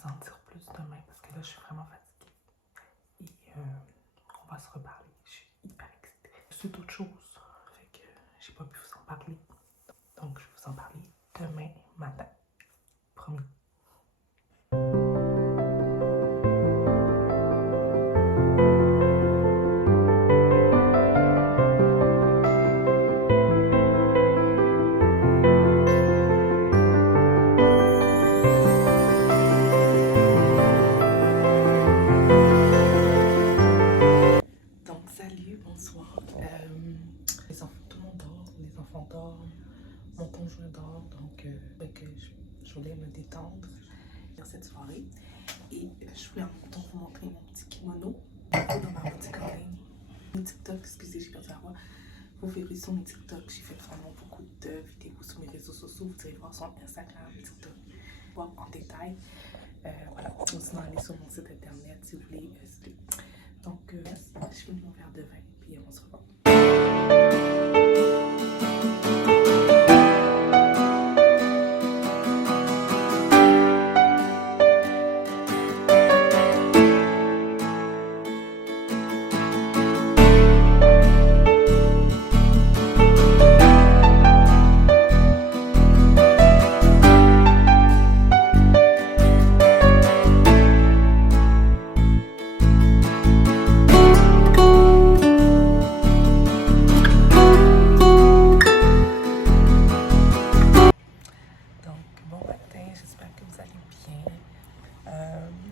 vous en dire plus demain parce que là, je suis vraiment fatiguée. Et on va se reparler. Je suis hyper excitée. C'est d'autres choses. Fait que j'ai pas pu vous en parler. Donc, je vais vous en parler demain matin. Promis. Tout le monde dort, les enfants dorment, mon conjoint dort, donc je voulais me détendre dans cette soirée. Et je voulais donc vous montrer mon petit kimono dans ma boutique en ligne. Mon TikTok, excusez, j'ai perdu la voix. Vous verrez sur mes TikTok, j'ai fait vraiment beaucoup de vidéos sur mes réseaux sociaux. Vous irez voir sur Instagram, TikTok, voir en détail. Voilà, sinon allez sur mon site internet si vous voulez. Donc, je finis mon verre de vin, puis on se revoit.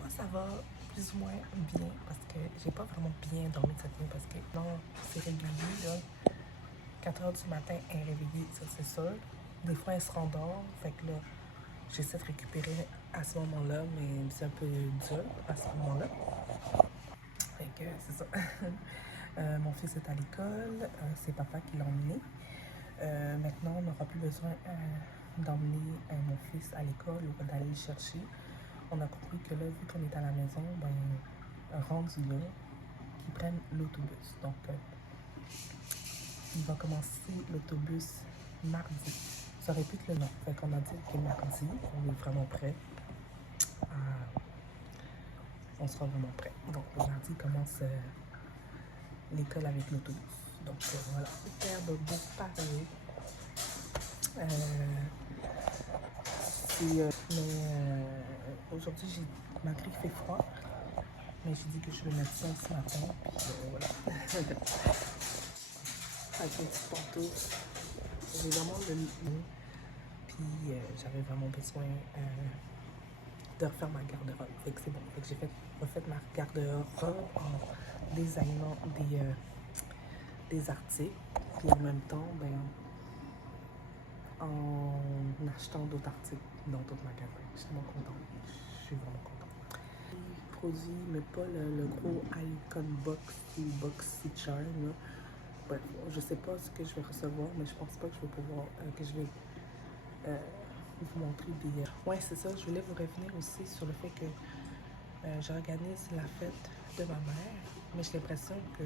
Ça va plus ou moins bien parce que j'ai pas vraiment bien dormi cette nuit parce que non, c'est régulier là. 4 h du matin, elle est réveillée, ça c'est sûr. Des fois, elle se rendort, fait que là, j'essaie de récupérer à ce moment-là, mais c'est un peu dur à ce moment-là. Fait que c'est ça. Mon fils est à l'école, c'est papa qui l'a emmené. Maintenant, on n'aura plus besoin d'emmener mon fils à l'école ou d'aller le chercher. On a compris que là, vu qu'on est à la maison, ben, rendu là, qu'ils prennent l'autobus. Donc, il va commencer l'autobus mardi. Ça aurait pu être le nom. Fait qu'on a dit que mardi, on est vraiment prêt. On sera vraiment prêt. Donc, le mardi, commence l'école avec l'autobus. Donc, voilà. Super de beau pareil. Aujourd'hui, malgré qu'il fait froid, mais j'ai dit que je vais mettre ça ce matin. Puis voilà. Avec un petit pantoufle. J'ai vraiment le mou. Puis j'avais vraiment besoin de refaire ma garde-robe. Fait que c'est bon. Fait que j'ai refait ma garde-robe en designant des articles. Puis en même temps, ben, en achetant d'autres articles dans d'autres magasins. Je suis vraiment contente. Je suis vraiment contente. Produit, mais pas le gros Icon Box ou Boxy Charm. Là. Bref, je sais pas ce que je vais recevoir, mais je pense pas que je vais pouvoir, que je vais vous montrer des... Ouais, c'est ça. Je voulais vous revenir aussi sur le fait que j'organise la fête de ma mère, mais j'ai l'impression que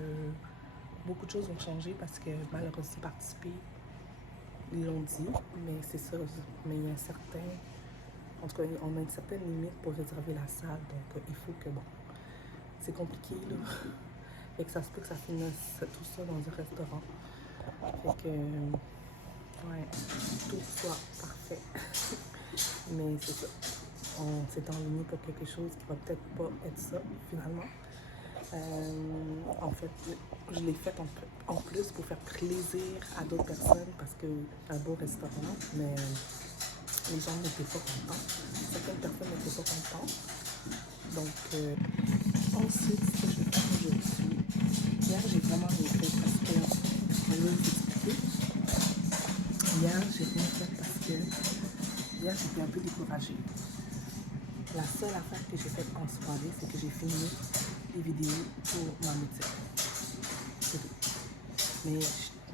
beaucoup de choses ont changé parce que mal reçu participer. Ils l'ont dit, mais c'est ça. Mais il y a un certain... En tout cas, on a une certaine limite pour réserver la salle. Donc, il faut que, bon... C'est compliqué, là. Et que ça se peut que ça finisse tout ça dans un restaurant. Fait que... ouais, tout soit parfait. Mais c'est ça. On s'est enligné pour quelque chose qui va peut-être pas être ça, finalement. En fait, je l'ai fait en plus pour faire plaisir à d'autres personnes parce que un beau restaurant, mais les gens n'étaient pas contents. Certaines personnes n'étaient pas contentes. Donc, ensuite, ce que je vais faire aujourd'hui, hier j'ai vraiment regretté parce que, je vais vous expliquer. Hier, j'ai rien fait parce que hier j'étais un peu découragée. La seule affaire que j'ai faite en soirée, c'est que j'ai filmé des vidéos pour ma boutique. C'est tout. Mais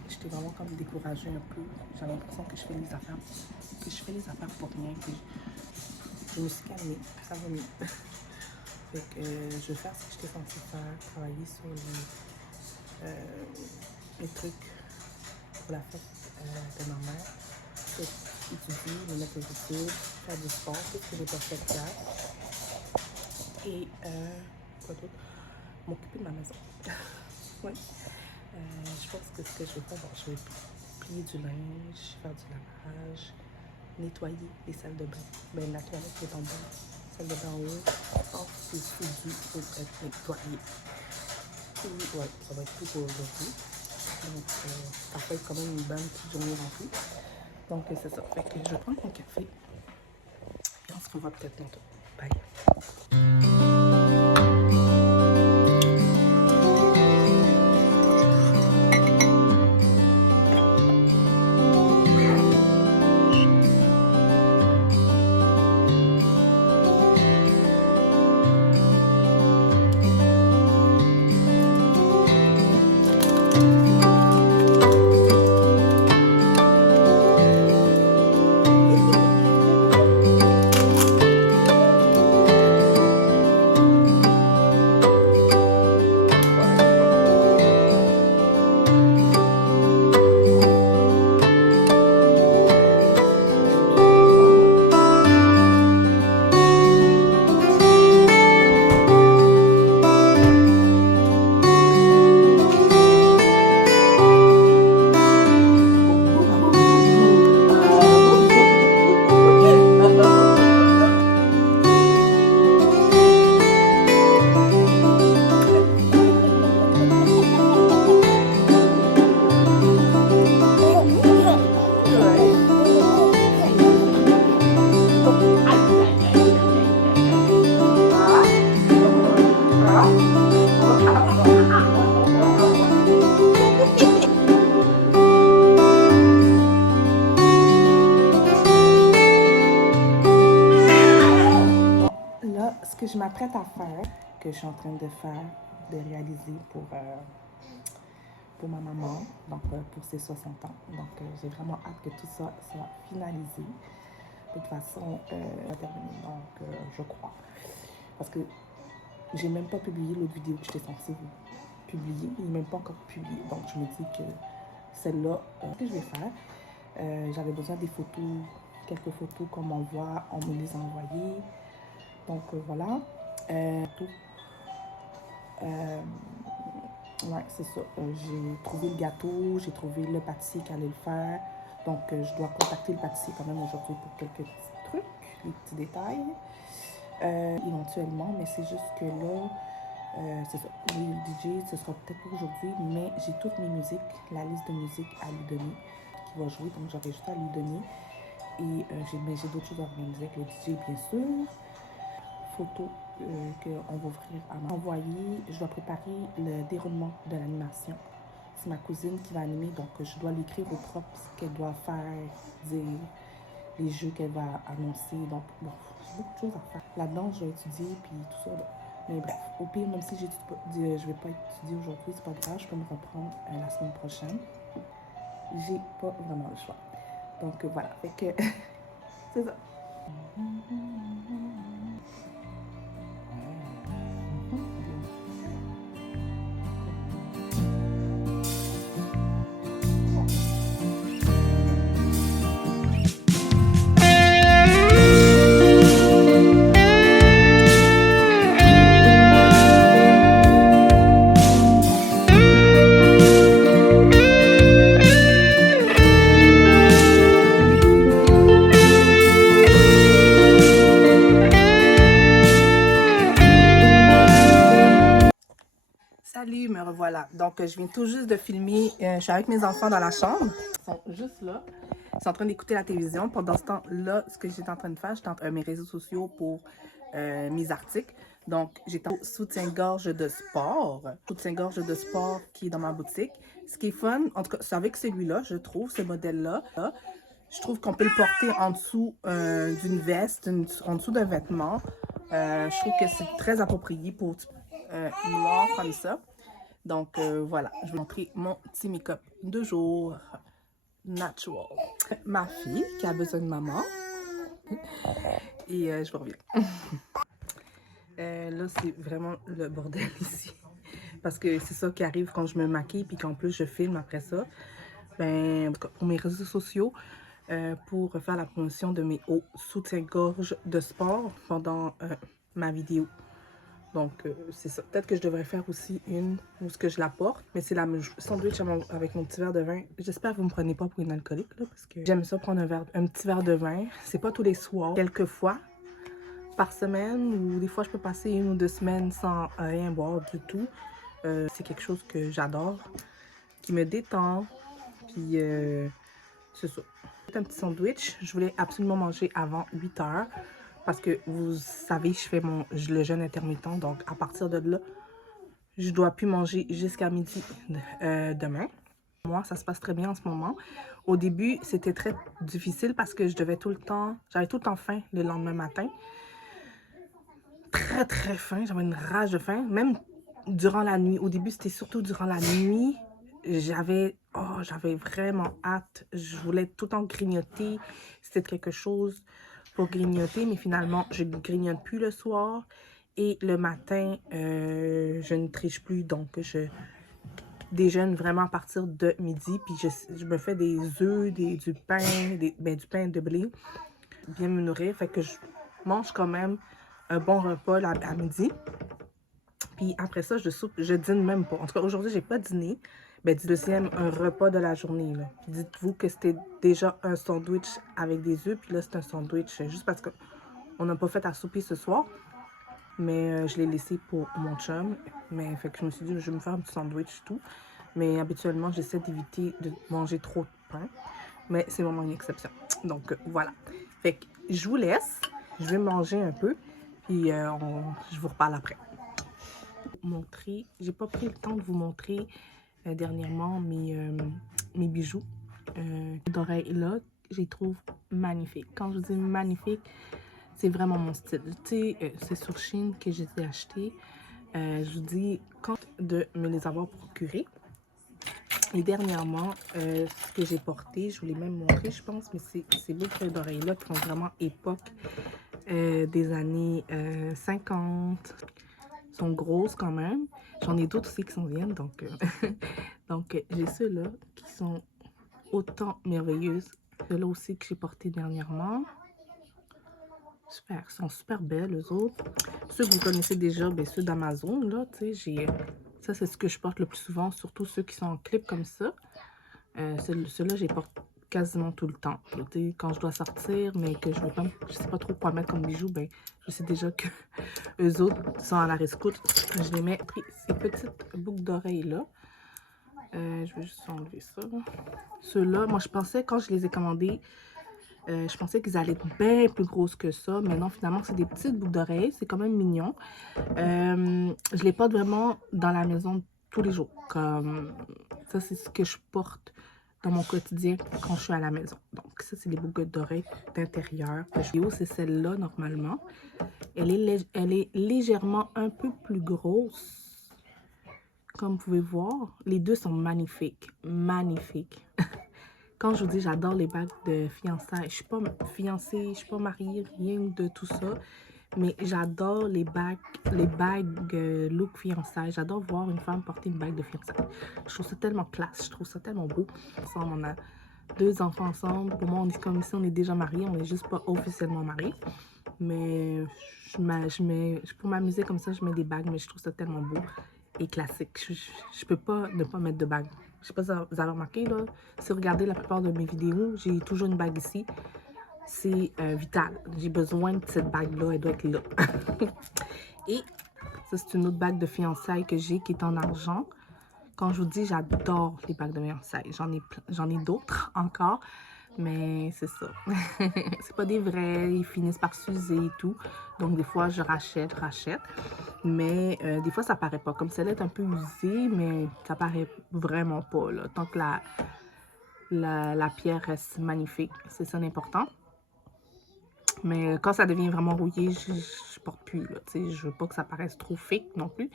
j'étais vraiment comme découragée un peu. J'avais l'impression que je fais les affaires pour rien. Que je me suis calmée. Ça va mieux. Fait que je vais faire ce que j'étais censée faire. Travailler sur les trucs pour la fête de ma mère. Étudier, me mettre aux études, faire du sport, tout ce que j'ai pas fait hier. Et quoi d'autre? M'occuper de ma maison. Ouais. Je pense que ce que je vais faire, bon, je vais plier du linge, faire du lavage, nettoyer les salles de bain. Ben, la toilette est en bas, salle de bain en haut. Oh, c'est dû pour être nettoyé. Et ouais, ça va être tout pour aujourd'hui. Donc, ça va être quand même une bonne petite journée remplie. Donc, c'est ça. Fait que je vais prendre mon café. Et on se revoit peut-être tantôt. Bye. Là, ce que je m'apprête à faire, que je suis en train de faire, de réaliser pour ma maman, donc pour ses 60 ans. Donc, j'ai vraiment hâte que tout ça soit finalisé. De toute façon, ça va terminer, donc je crois. Parce que j'ai même pas publié l'autre vidéo que j'étais censée publier. Il n'est même pas encore publié. Donc, je me dis que celle-là, que je vais faire, j'avais besoin des photos, quelques photos qu'on m'envoie, on me les a envoyées. Donc, voilà. Tout. Ouais, c'est ça. J'ai trouvé le gâteau, j'ai trouvé le pâtissier qui allait le faire. Donc, je dois contacter le pâtissier quand même aujourd'hui pour quelques petits trucs, les petits détails. Éventuellement, mais c'est juste que là, c'est ça. Oui, le DJ, ce sera peut-être pour aujourd'hui, mais j'ai toutes mes musiques, la liste de musique à lui donner, qui va jouer, donc j'aurai juste à lui donner. Et j'ai d'autres choses à organiser avec le DJ, bien sûr. Photos qu'on va offrir à m'envoyer. Je dois préparer le déroulement de l'animation. C'est ma cousine qui va animer, donc je dois lui écrire au propre ce qu'elle doit faire, dire les jeux qu'elle va annoncer. Donc, bon, j'ai beaucoup de choses à faire. Là-dedans, je vais étudier, puis tout ça. Bon. Mais bref, au pire, même si je ne vais pas étudier aujourd'hui, c'est pas grave, je peux me reprendre la semaine prochaine. J'ai pas vraiment le choix. Donc, voilà, fait que c'est ça. Salut, me revoilà. Donc, je viens tout juste de filmer. Je suis avec mes enfants dans la chambre. Ils sont juste là. Ils sont en train d'écouter la télévision. Pendant ce temps-là, ce que j'étais en train de faire, j'étais en mes réseaux sociaux pour mes articles. Donc, j'étais au soutien-gorge de sport. Soutien-gorge de sport qui est dans ma boutique. Ce qui est fun, en tout cas, c'est avec celui-là, je trouve, ce modèle-là. Je trouve qu'on peut le porter en dessous d'une veste, en dessous d'un vêtement. Je trouve que c'est très approprié pour noir comme ça. Donc, voilà, je vais montrer mon petit make-up de jour natural. Ma fille qui a besoin de maman. Et je vous reviens. Là, c'est vraiment le bordel ici. Parce que c'est ça qui arrive quand je me maquille puis qu'en plus je filme après ça. Ben, en tout cas, pour mes réseaux sociaux, pour faire la promotion de mes hauts soutiens-gorge de sport pendant ma vidéo Donc, c'est ça. Peut-être que je devrais faire aussi une où ce que je la porte. Mais c'est la sandwich avec mon petit verre de vin. J'espère que vous ne me prenez pas pour une alcoolique, là, parce que j'aime ça prendre un petit verre de vin. C'est pas tous les soirs. Quelques fois par semaine, ou des fois, je peux passer 1 ou 2 semaines sans rien boire du tout. C'est quelque chose que j'adore, qui me détend. Puis, c'est ça. Un petit sandwich. Je voulais absolument manger avant 8 heures. Parce que vous savez, je fais le jeûne intermittent. Donc, à partir de là, je dois plus manger jusqu'à midi demain. Moi, ça se passe très bien en ce moment. Au début, c'était très difficile parce que j'avais tout le temps faim le lendemain matin. Très, très faim. J'avais une rage de faim. Même durant la nuit. Au début, c'était surtout durant la nuit. J'avais vraiment hâte. Je voulais tout le temps grignoter. C'était quelque chose pour grignoter, mais finalement, je ne grignote plus le soir. Et le matin, je ne triche plus, donc je déjeune vraiment à partir de midi. Puis je me fais des œufs, du pain, du pain de blé, bien me nourrir. Fait que je mange quand même un bon repas à midi. Puis après ça, je dîne même pas. En tout cas, aujourd'hui, j'ai pas dîné. Ben, deuxième, un repas de la journée, là. Puis dites-vous que c'était déjà un sandwich avec des œufs. Puis là, c'est un sandwich juste parce qu'on n'a pas fait à souper ce soir. Mais je l'ai laissé pour mon chum. Mais fait que je me suis dit, je vais me faire un petit sandwich et tout. Mais habituellement, j'essaie d'éviter de manger trop de pain. Mais c'est vraiment une exception. Donc, voilà. Fait que je vous laisse. Je vais manger un peu. Puis je vous reparle après. J'ai pas pris le temps de vous montrer dernièrement mes bijoux d'oreilles là. Je les trouve magnifiques. Quand je dis magnifique, c'est vraiment mon style. Tu sais, c'est sur Shein que je les ai achetés. Je vous dis, quand de me les avoir procurés. Et dernièrement, ce que j'ai porté, je vous l'ai même montré, je pense, mais ces boucles d'oreilles-là qui font vraiment époque des années 50. Sont grosses quand même. J'en ai d'autres aussi qui s'en viennent, donc, donc j'ai ceux-là qui sont autant merveilleuses. Ceux-là aussi que j'ai porté dernièrement. Super, ils sont super belles, eux autres. Ceux que vous connaissez déjà, ben, ceux d'Amazon, là, tu sais, ça, c'est ce que je porte le plus souvent, surtout ceux qui sont en clip comme ça. Ceux-là, je les porte quasiment tout le temps. Quand je dois sortir, mais que je sais pas trop quoi mettre comme bijoux, ben, je sais déjà que eux autres sont à la rescousse. Je les mets, ces petites boucles d'oreilles-là. Je vais juste enlever ça. Ceux-là, moi, je pensais, quand je les ai commandés, je pensais qu'ils allaient être bien plus grosses que ça. Mais non, finalement, c'est des petites boucles d'oreilles. C'est quand même mignon. Je les porte vraiment dans la maison tous les jours. Comme ça, c'est ce que je porte dans mon quotidien quand je suis à la maison. Donc, ça, c'est les boucles d'oreilles d'intérieur. La vidéo, c'est celle-là, normalement. Elle est légèrement un peu plus grosse. Comme vous pouvez voir, les deux sont magnifiques. Magnifiques. Quand je vous dis, j'adore les bagues de fiançailles. Je ne suis pas fiancée, je ne suis pas mariée, rien de tout ça. Mais j'adore les bagues look fiançailles. J'adore voir une femme porter une bague de fiançailles. Je trouve ça tellement classe, je trouve ça tellement beau. On a 2 enfants ensemble. Pour moi, on est comme si on est déjà mariés, on n'est juste pas officiellement mariés. Mais pour m'amuser comme ça, je mets des bagues, mais je trouve ça tellement beau et classique. Je peux pas ne pas mettre de bague. Je sais pas si vous avez remarqué, là. Si vous regardez la plupart de mes vidéos, j'ai toujours une bague ici. C'est vital. J'ai besoin de cette bague-là. Elle doit être là. Et ça, c'est une autre bague de fiançailles que j'ai qui est en argent. Quand je vous dis, j'adore les bagues de fiançailles. J'en ai d'autres encore. Mais c'est ça. C'est pas des vrais. Ils finissent par s'user et tout. Donc, des fois, je rachète. Mais des fois, ça paraît pas. Comme celle-là est un peu usée, mais ça paraît vraiment pas, là. Tant que la pierre reste magnifique. C'est ça l'important. Mais quand ça devient vraiment rouillé, je porte plus, là. Tu sais, je veux pas que ça paraisse trop fake non plus.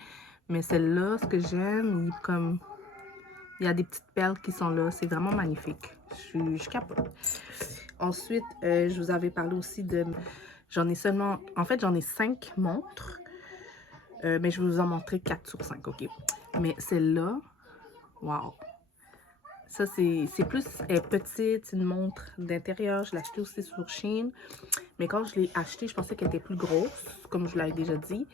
Mais celle-là, ce que j'aime, il y a des petites perles qui sont là. C'est vraiment magnifique. Je capote. Ensuite, je vous avais parlé aussi de... J'en ai 5 montres. Mais je vais vous en montrer 4 sur 5, OK? Mais celle-là, wow! Ça, c'est plus petite, une montre d'intérieur. Je l'ai achetée aussi sur Shein. Mais quand je l'ai achetée, je pensais qu'elle était plus grosse, comme je l'avais déjà dit.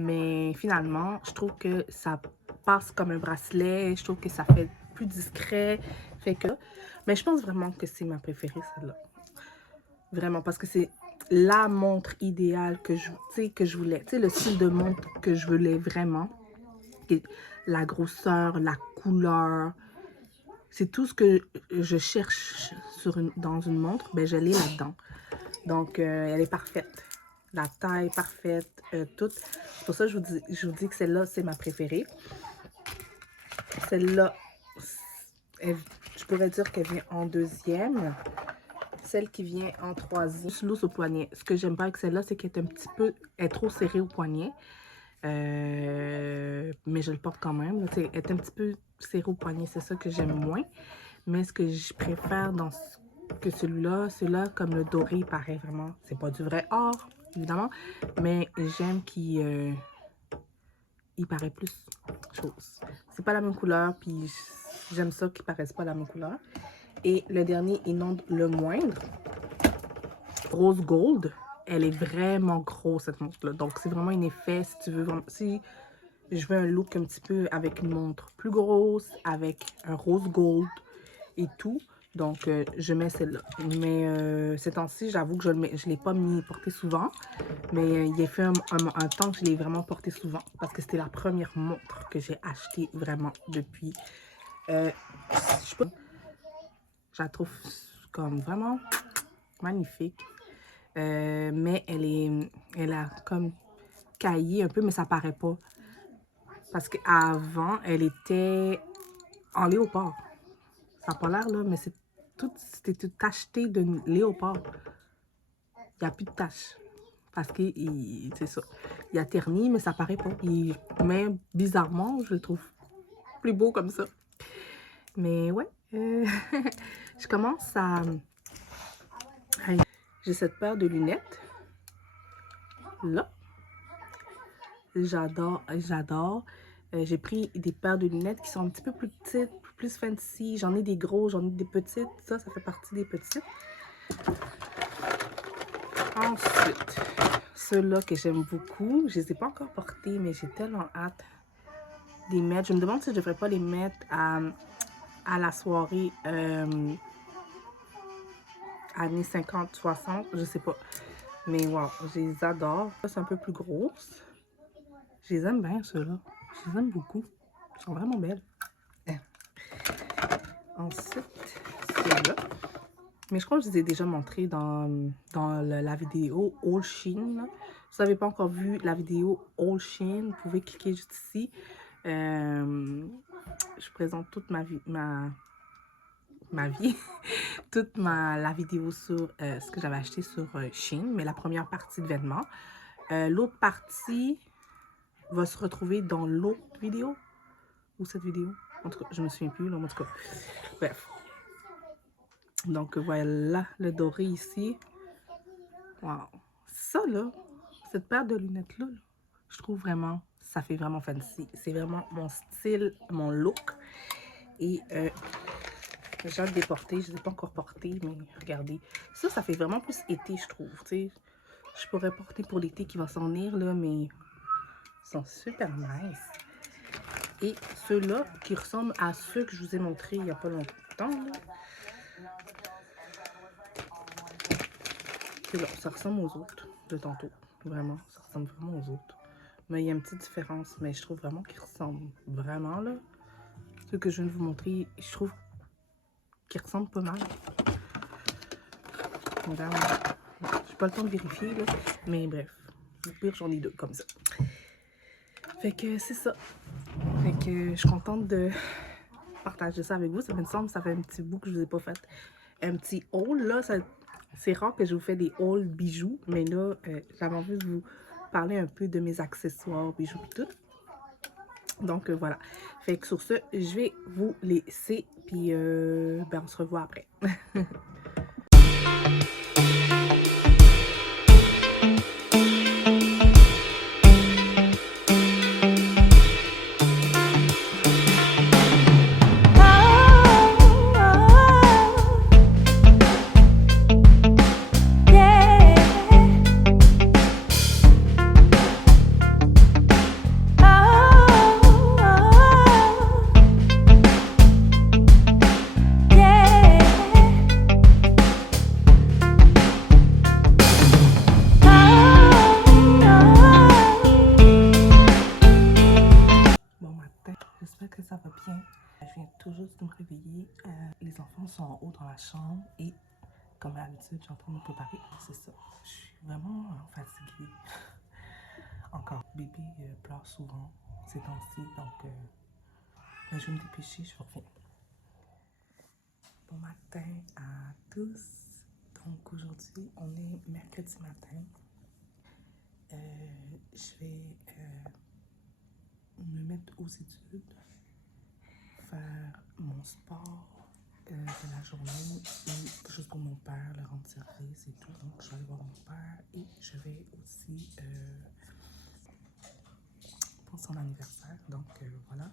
Mais finalement, je trouve que ça passe comme un bracelet. Je trouve que ça fait plus discret. Fait que... Mais je pense vraiment que c'est ma préférée, celle-là. Vraiment, parce que c'est la montre idéale que je voulais. Tu sais, le style de montre que je voulais vraiment. La grosseur, la couleur. C'est tout ce que je cherche dans une montre. Ben, je l'ai là-dedans. Donc, elle est parfaite. La taille parfaite, tout. C'est pour ça que je vous dis que celle-là, c'est ma préférée. Celle-là, je pourrais dire qu'elle vient en deuxième. Celle qui vient en troisième, loose au poignet. Ce que j'aime pas avec celle-là, c'est qu'elle est un petit peu, elle est trop serrée au poignet. Mais je le porte quand même. Elle est un petit peu serrée au poignet, c'est ça que j'aime moins. Mais ce que je préfère dans que celui-là, comme le doré, il paraît vraiment, c'est pas du vrai or, évidemment, mais j'aime qu'il il paraît plus chose. C'est pas la même couleur, puis j'aime ça qu'il paraisse pas la même couleur. Et le dernier, et non le moindre, Rose Gold. Elle est vraiment grosse, cette montre-là. Donc, c'est vraiment un effet, si tu veux, si je veux un look un petit peu avec une montre plus grosse, avec un rose gold et tout. Donc, je mets celle-là. Mais ces temps-ci, j'avoue que je ne l'ai pas porté souvent. Mais il a fait un temps que je l'ai vraiment porté souvent. Parce que c'était la première montre que j'ai achetée vraiment depuis... je la trouve comme vraiment magnifique. Mais elle a comme caillé un peu, mais ça paraît pas. Parce qu'avant, elle était en léopard. Ça n'a pas l'air là, mais c'était tout tacheté de léopard. Il n'y a plus de taches. Parce que c'est ça. Il a terni, mais ça paraît pas. Mais bizarrement, je le trouve plus beau comme ça. Mais ouais, je commence à... J'ai cette paire de lunettes. Là. J'adore, j'adore. J'ai pris des paires de lunettes qui sont un petit peu plus petites, plus fancy. J'en ai des gros, j'en ai des petites. Ça fait partie des petites. Ensuite, ceux-là que j'aime beaucoup. Je ne les ai pas encore portés, mais j'ai tellement hâte d'y mettre. Je me demande si je ne devrais pas les mettre à la soirée années 50, 60. Je sais pas. Mais wow, je les adore. Ça, c'est un peu plus grosse. Je les aime bien, ceux-là. Je les aime beaucoup. Ils sont vraiment belles. Ensuite, ceux-là. Mais je crois que je les ai déjà montrés dans la vidéo All Shein. Là. Si vous n'avez pas encore vu la vidéo All Shein, vous pouvez cliquer juste ici. Je présente toute ma vie, toute la vidéo sur ce que j'avais acheté sur Shein, mais la première partie de vêtements. L'autre partie va se retrouver dans l'autre vidéo, ou cette vidéo. En tout cas, je me souviens plus, là, en tout cas. Bref. Donc, voilà le doré ici. Wow. Ça, là, cette paire de lunettes-là, je trouve vraiment, ça fait vraiment fancy. C'est vraiment mon style, mon look. Et j'ai hâte de les porter. Je ne les ai pas encore portés, mais regardez. Ça fait vraiment plus été, je trouve. T'sais. Je pourrais porter pour l'été qui va s'en venir, là, mais ils sont super nice. Et ceux-là, qui ressemblent à ceux que je vous ai montrés il n'y a pas longtemps, là. Là, ça ressemble aux autres de tantôt. Vraiment, ça ressemble vraiment aux autres. Mais il y a une petite différence. Mais je trouve vraiment qu'ils ressemblent vraiment, là. Ceux que je viens de vous montrer, je trouve qu'ils ressemblent pas mal. Regarde. J'ai pas le temps de vérifier, là. Mais bref. Au pire, j'en ai deux comme ça. Fait que c'est ça. Fait que je suis contente de partager ça avec vous. Ça me semble, ça fait un petit bout que je vous ai pas fait un petit haul, là. C'est rare que je vous fais des hauls bijoux, mais là, j'avais envie de vous parler un peu de mes accessoires, bijoux et tout. Donc, voilà. Fait que sur ce, je vais vous laisser, puis ben, on se revoit après. chambre et comme à l'habitude, je suis en train de me préparer. C'est ça. Je suis vraiment fatiguée. Encore. Bébé pleure souvent ces temps-ci, donc je vais me dépêcher, je reviens. Bon matin à tous. Donc aujourd'hui, on est mercredi matin. Je vais me mettre aux études, faire mon sport de la journée et juste pour mon père, le rendre service et tout. Donc je vais aller voir mon père et je vais aussi pour son anniversaire. Donc voilà.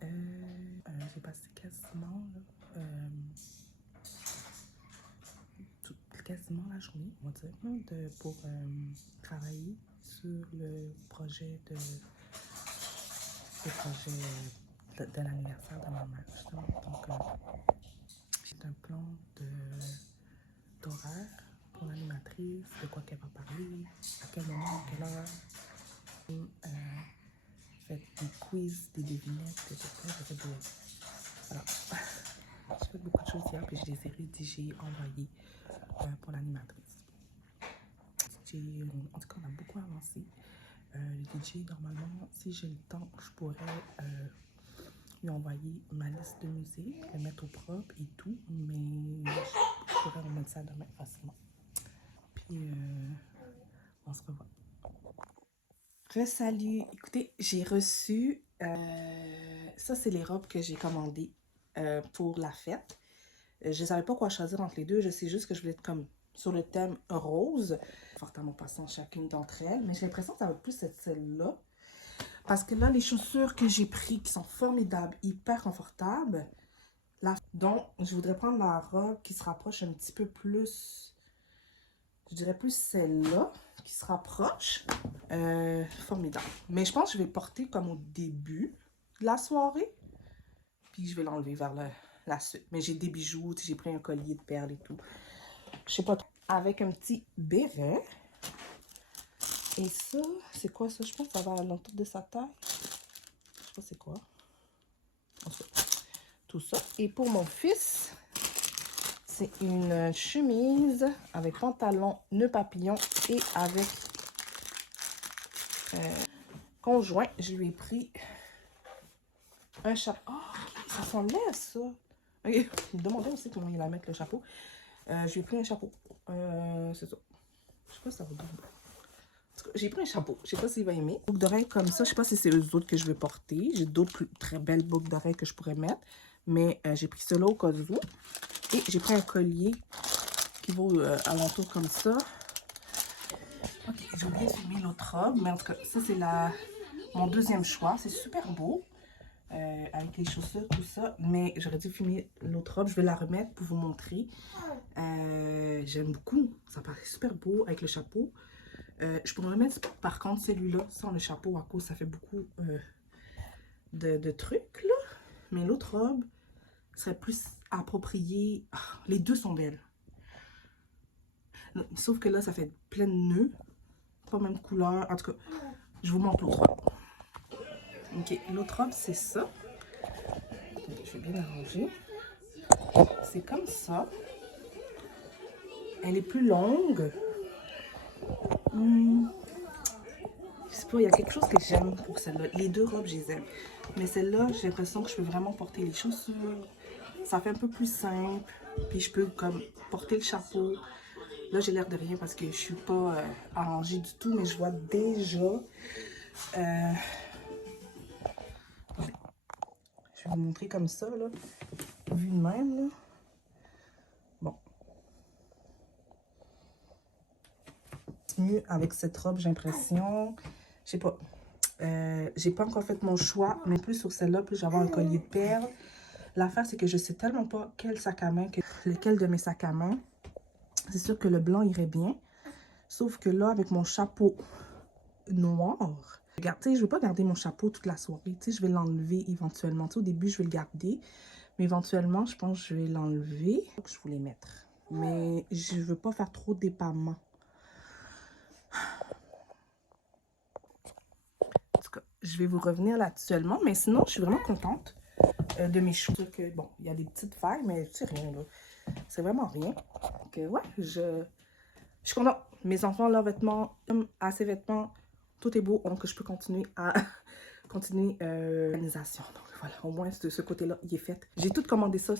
J'ai passé quasiment quasiment la journée, on va dire, pour travailler sur le projet de l'anniversaire de ma mère, justement. Donc, j'ai un plan d'horaire pour l'animatrice, de quoi qu'elle va parler, à quel moment, à quelle heure. J'ai fait des quiz, des devinettes, des trucs, j'ai fait des... Voilà. J'ai fait beaucoup de choses hier, puis je les ai rédigées, envoyées pour l'animatrice. En tout cas, on a beaucoup avancé. Le DJ, normalement, si j'ai le temps, je pourrais lui envoyer ma liste de musique, le mettre au propre et tout, mais je pourrais remettre ça demain facilement. Puis, on se revoit. Salut! Écoutez, j'ai reçu... ça, c'est les robes que j'ai commandées pour la fête. Je ne savais pas quoi choisir entre les deux. Je sais juste que je voulais être comme sur le thème rose. Fortement passant chacune d'entre elles. Mais j'ai l'impression que ça va plus être celle-là. Parce que là, les chaussures que j'ai prises qui sont formidables, hyper confortables. Donc, je voudrais prendre la robe qui se rapproche un petit peu plus... Je dirais plus celle-là qui se rapproche. Formidable. Mais je pense que je vais porter comme au début de la soirée. Puis je vais l'enlever vers la suite. Mais j'ai des bijoux, j'ai pris un collier de perles et tout. Je sais pas trop. Avec un petit béret. Et ça, c'est quoi ça? Je pense que ça va à l'entour de sa taille. Je sais pas c'est quoi. Ensuite, tout ça. Et pour mon fils, c'est une chemise avec pantalon, nœud papillon et avec conjoint. Je lui ai pris un chapeau. Oh, ça s'enlève ça. Okay. Il me demandait aussi comment il allait mettre le chapeau. Je lui ai pris un chapeau. C'est ça. Je sais pas si ça va bien. J'ai pris un chapeau. Je sais pas s'il va aimer. Boucle d'oreilles comme ça. Je sais pas si c'est eux autres que je vais porter. J'ai d'autres très belles boucles d'oreilles que je pourrais mettre. Mais j'ai pris cela au cas où. Et j'ai pris un collier qui vaut alentour comme ça. Ok, j'ai oublié de filmer l'autre robe. Mais en tout cas, ça c'est mon deuxième choix. C'est super beau. Avec les chaussures, tout ça. Mais j'aurais dû filmer l'autre robe. Je vais la remettre pour vous montrer. J'aime beaucoup. Ça paraît super beau avec le chapeau. Je pourrais mettre par contre celui-là sans le chapeau à cause ça fait beaucoup de trucs là. Mais l'autre robe serait plus appropriée. Les deux sont belles. Sauf que là, ça fait plein de nœuds. Pas même couleur. En tout cas, je vous montre l'autre robe. Ok, l'autre robe, c'est ça. Je vais bien arranger. C'est comme ça. Elle est plus longue. Je sais pas, il y a quelque chose que j'aime pour celle-là. Les deux robes, je les aime. Mais celle-là, j'ai l'impression que je peux vraiment porter les chaussures. Ça fait un peu plus simple. Puis je peux comme porter le chapeau. Là, j'ai l'air de rien parce que je suis pas arrangée du tout. Mais je vois déjà... Je vais vous montrer comme ça, là. Vu de même, là. Bon. Mieux avec cette robe, j'ai l'impression. Je sais pas. J'ai pas encore fait mon choix, mais plus sur celle-là, plus j'avais un collier de perles. L'affaire, c'est que je sais tellement pas quel sac à main, lequel de mes sacs à main. C'est sûr que le blanc irait bien. Sauf que là, avec mon chapeau noir, regarde, tu sais, je vais pas garder mon chapeau toute la soirée. Tu sais, je vais l'enlever éventuellement. Tu sais, au début, je vais le garder. Mais éventuellement, je pense que je vais l'enlever. Je voulais mettre. Mais je veux pas faire trop d'épalement. En tout cas, je vais vous revenir là actuellement. Mais sinon, je suis vraiment contente de mes choix. Que, bon, il y a des petites failles, mais c'est rien là. c'est vraiment rien. Donc, ouais, je suis contente. Mes enfants, leurs vêtements, à ces vêtements, tout est beau. Donc, je peux continuer à continuer l'organisation. Donc, voilà, au moins, de ce côté-là, il est fait. J'ai tout commandé ça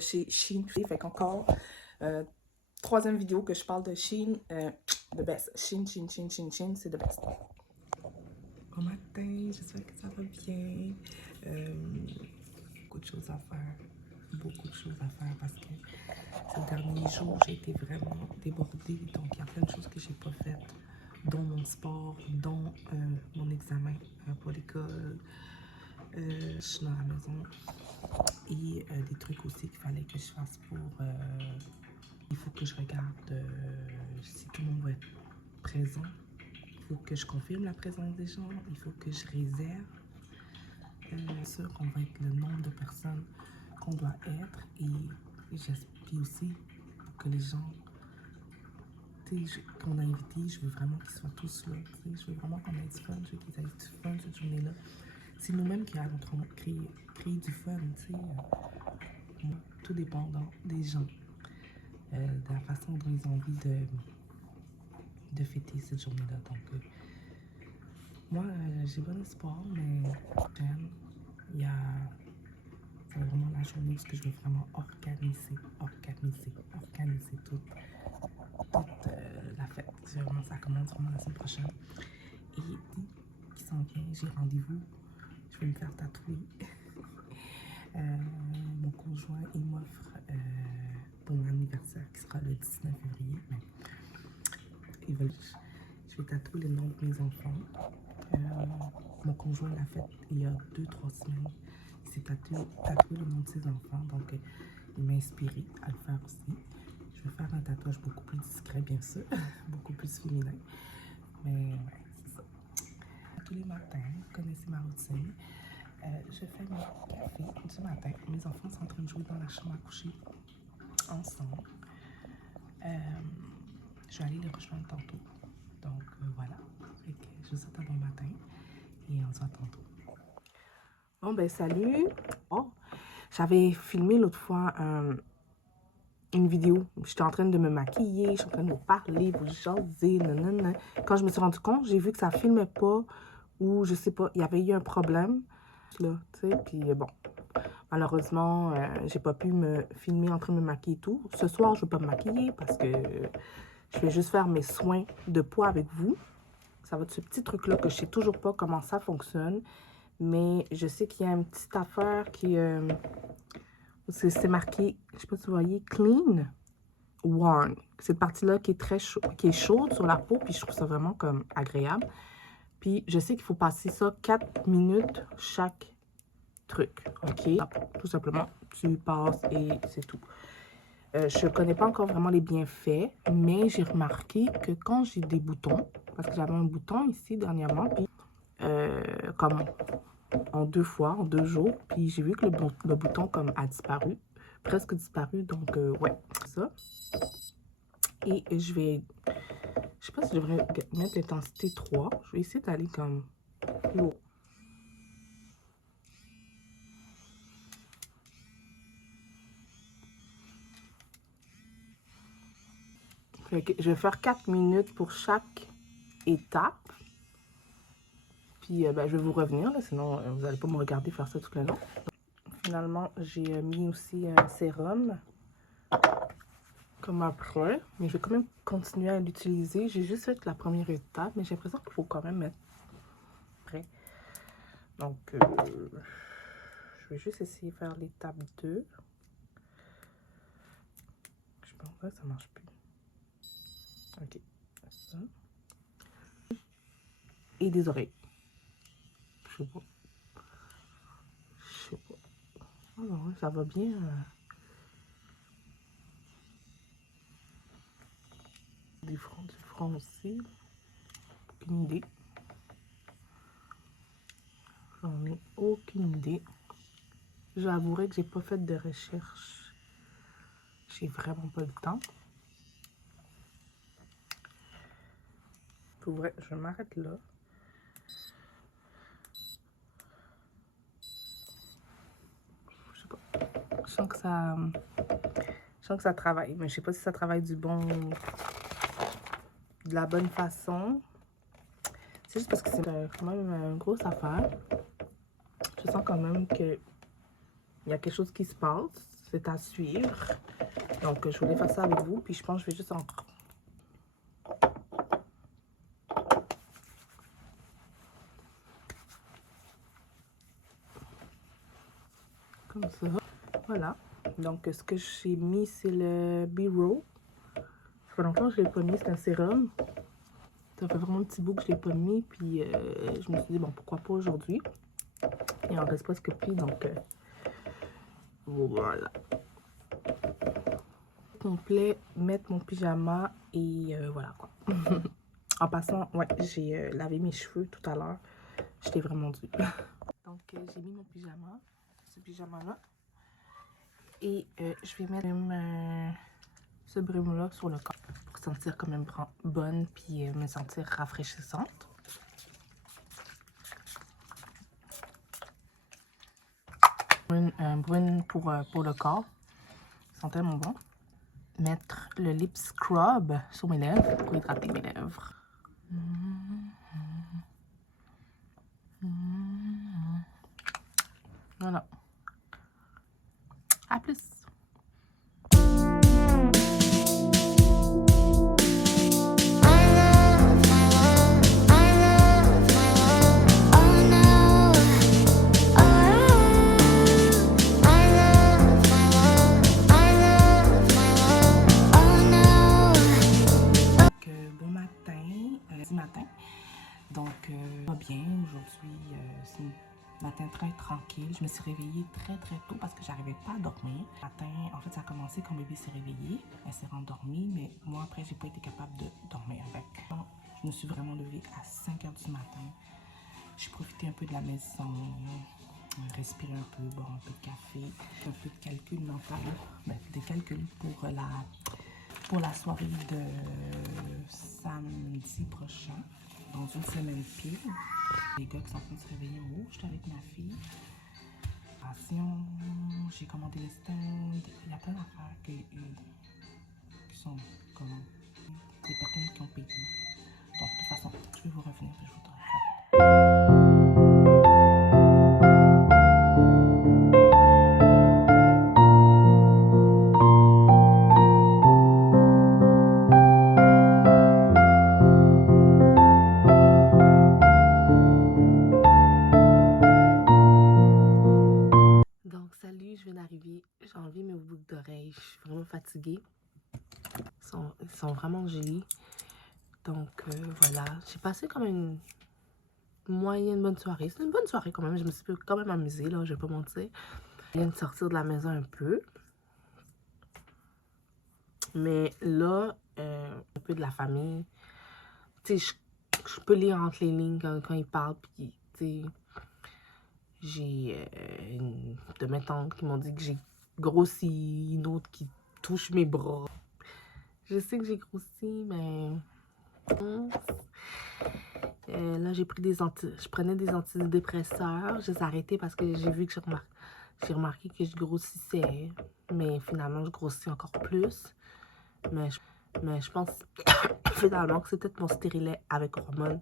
chez Shein. Fait qu'encore, troisième vidéo que je parle de Shein, the best. Shein, c'est the best. Bon matin, j'espère que ça va bien. Beaucoup de choses à faire. Beaucoup de choses à faire parce que ces derniers jours, j'ai été vraiment débordée. Donc, il y a plein de choses que j'ai pas faites, dont mon sport, dont mon examen pour l'école. Je suis dans la maison. Et des trucs aussi qu'il fallait que je fasse pour... il faut que je regarde si tout le monde va être présent. Il faut que je confirme la présence des gens. Il faut que je réserve. Sûr qu'on va être le nombre de personnes qu'on doit être. Et j'espère aussi pour que les gens qu'on a invités, je veux vraiment qu'ils soient tous là. Je veux vraiment qu'on ait du fun. Je veux qu'ils aient du fun cette journée-là. C'est nous-mêmes qui allons créer du fun. Tout dépendant des gens. De la façon dont ils ont envie de fêter cette journée-là. Donc, moi, j'ai bon espoir, mais j'aime. C'est vraiment la journée où je veux vraiment organiser toute la fête. Vraiment, ça commence vraiment la semaine prochaine. Et qui s'en vient, j'ai rendez-vous. Je vais me faire tatouer. Mon conjoint, il m'offre pour mon anniversaire qui sera le 19 février. Je vais tatouer le nom de mes enfants. Mon conjoint l'a fait il y a 2-3 semaines. Il s'est tatoué le nom de ses enfants. Donc, il m'a inspiré à le faire aussi. Je vais faire un tatouage beaucoup plus discret, bien sûr. Beaucoup plus féminin. Mais ouais, c'est ça. Tous les matins, vous connaissez ma routine. Je fais mon café du matin. Mes enfants sont en train de jouer dans la chambre à coucher ensemble. Je vais aller les rejoindre tantôt. Donc, voilà. Je vous souhaite un bon matin et on se voit tantôt. Bon, ben, salut. Oh, j'avais filmé l'autre fois une vidéo. J'étais en train de me maquiller, je suis en train de vous parler, vous jaser, nanana. Quand je me suis rendu compte, j'ai vu que ça filmait pas ou je sais pas, il y avait eu un problème. Là, tu sais, puis bon. Malheureusement, j'ai pas pu me filmer en train de me maquiller et tout. Ce soir, je vais pas me maquiller parce que je vais juste faire mes soins de peau avec vous. Ça va être ce petit truc-là que je sais toujours pas comment ça fonctionne. Mais je sais qu'il y a une petite affaire qui... c'est marqué, je sais pas si vous voyez, clean, warm. Cette partie-là qui est très qui est chaude sur la peau. Puis je trouve ça vraiment comme agréable. Puis je sais qu'il faut passer ça 4 minutes chaque truc, ok? Tout simplement, tu passes et c'est tout. Je connais pas encore vraiment les bienfaits, mais j'ai remarqué que quand j'ai des boutons, parce que j'avais un bouton ici dernièrement, puis comme en 2 fois, en 2 jours, puis j'ai vu que le bouton comme a disparu, presque disparu, donc ouais, ça. Et je sais pas si je devrais mettre l'intensité 3, je vais essayer d'aller comme plus haut. Je vais faire 4 minutes pour chaque étape. Puis ben, je vais vous revenir, là, sinon vous n'allez pas me regarder faire ça tout le long. Finalement, j'ai mis aussi un sérum comme après. Mais je vais quand même continuer à l'utiliser. J'ai juste fait la première étape, mais j'ai l'impression qu'il faut quand même mettre après. Donc, je vais juste essayer de faire l'étape 2. Je pense que ça marche plus. Ok, ça. Et des oreilles. Je sais pas. Je sais pas. Ah non, ça va bien. Du front aussi. Aucune idée. J'en ai aucune idée. J'avouerai que j'ai pas fait de recherche. J'ai vraiment pas le temps. Pour vrai, je m'arrête là. Je sais pas. Je sens que ça... Je sens que ça travaille, mais je sais pas si ça travaille de la bonne façon. C'est juste parce que c'est quand même une grosse affaire. Je sens quand même que il y a quelque chose qui se passe. C'est à suivre. Donc, je voulais faire ça avec vous. Puis, je pense que je vais juste en... Comme ça. Voilà. Donc, ce que j'ai mis, c'est le B-Row. Ça fait longtemps que je ne l'ai pas mis. C'est un sérum. Ça fait vraiment un petit bout que je ne l'ai pas mis. Puis, je me suis dit, bon, pourquoi pas aujourd'hui. Il en reste presque plus. Donc, voilà. Complet, mettre mon pyjama et voilà quoi. En passant, ouais, j'ai lavé mes cheveux tout à l'heure. J'étais vraiment due. Donc, j'ai mis mon pyjama, ce pyjama-là. Et je vais mettre même, ce brume-là sur le corps pour sentir quand même bonne puis me sentir rafraîchissante. Brune pour le corps. Ça sent tellement bon. Mettre le lip scrub sur mes lèvres pour hydrater mes lèvres. Voilà. À plus. Bon matin, lundi matin. Donc, va bien. Aujourd'hui, c'est un matin très tranquille. Je me suis réveillée très tôt parce que j'arrivais pas à dormir. Le matin, en fait, ça a commencé quand bébé s'est réveillée. Elle s'est rendormie, mais moi, après, j'ai pas été capable de dormir avec. Je me suis vraiment levée à 5 h du matin. J'ai profité un peu de la maison, respirer un peu, boire un peu de café, un peu de calcul mental, des calculs pour la soirée de samedi prochain, dans une semaine pile. Les gars qui sont en train de se réveiller en haut, j'étais avec ma fille. Passion, j'ai commandé les stands. Il y a plein d'affaires qui sont comment des personnes qui ont payé. Donc, de toute façon, je vais vous revenir et je vous donne. Donc, salut, je viens d'arriver. J'ai enlevé mes boucles d'oreilles. Je suis vraiment fatiguée. Ils sont vraiment jolis. Donc, voilà. J'ai passé comme une moyenne bonne soirée. C'était une bonne soirée quand même. Je me suis quand même amusée, là, je vais pas mentir. Je viens de sortir de la maison un peu. Mais là, un peu de la famille. Tu sais, je peux lire entre les lignes quand ils parlent. Puis, tu sais, j'ai de mes tantes qui m'ont dit que j'ai grossi. Une autre qui touche mes bras. Je sais que j'ai grossi, mais... là, j'ai pris je prenais des antidépresseurs. Je les ai arrêtés parce que j'ai vu que j'ai remarqué que je grossissais. Mais finalement, je grossis encore plus. Mais je pense finalement que c'est peut-être mon stérilet avec hormones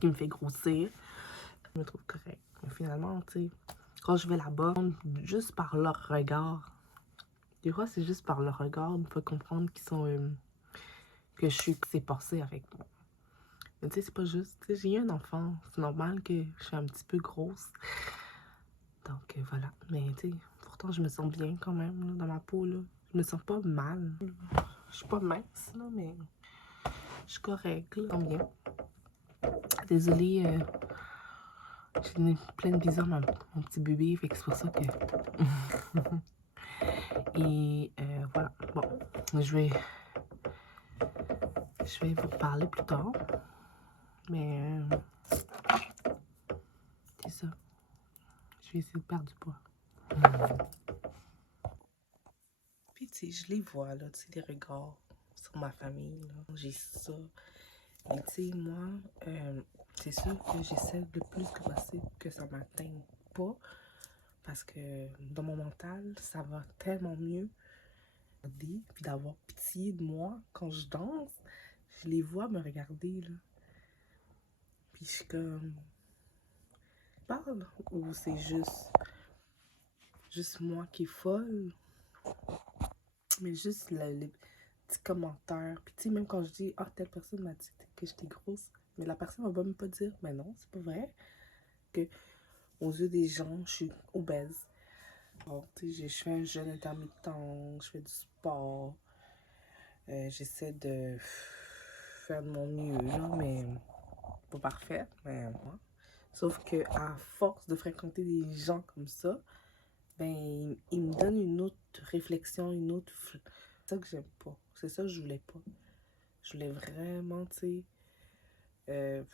qui me fait grossir. Je me trouve correct. Mais finalement, tu sais, quand je vais là-bas, juste par leur regard, des fois, c'est juste par leur regard, on peut comprendre qu'ils sont... que c'est passé avec moi. Mais tu sais, c'est pas juste. Tu sais, j'ai eu un enfant. C'est normal que je suis un petit peu grosse. Donc, voilà. Mais tu sais, pourtant, je me sens bien quand même là, dans ma peau. Là. Je me sens pas mal. Je suis pas mince, là, mais je suis correcte. Là. Je me sens bien. Désolée, j'ai donné plein de bisous à mon petit bébé. Fait que c'est pour ça que... Et voilà. Bon, je vais vous parler plus tard. Mais c'est ça. Je vais essayer de perdre du poids. Puis, tu sais, je les vois, là, tu sais, les regards sur ma famille, là. J'ai ça. Mais, tu sais, moi, c'est sûr que j'essaie le plus que possible que ça m'atteigne pas. Parce que dans mon mental, ça va tellement mieux Puis d'avoir pitié de moi quand je danse. Je les vois me regarder, là. Puis je suis comme... Je parle? Ou c'est juste moi qui est folle? Mais juste les petits commentaires. Puis tu sais, même quand je dis, ah, telle personne m'a dit que j'étais grosse, mais la personne va même pas dire, mais non, c'est pas vrai. Que aux yeux des gens, je suis obèse. Alors, tu sais, je fais un jeûne intermittent, je fais du sport. J'essaie de faire de mon mieux, là, mais pas parfait. Mais, ouais. Sauf que à force de fréquenter des gens comme ça, ben, ils me donnent une autre réflexion, une autre... C'est ça que j'aime pas. C'est ça que je voulais pas. Je voulais vraiment, tu sais,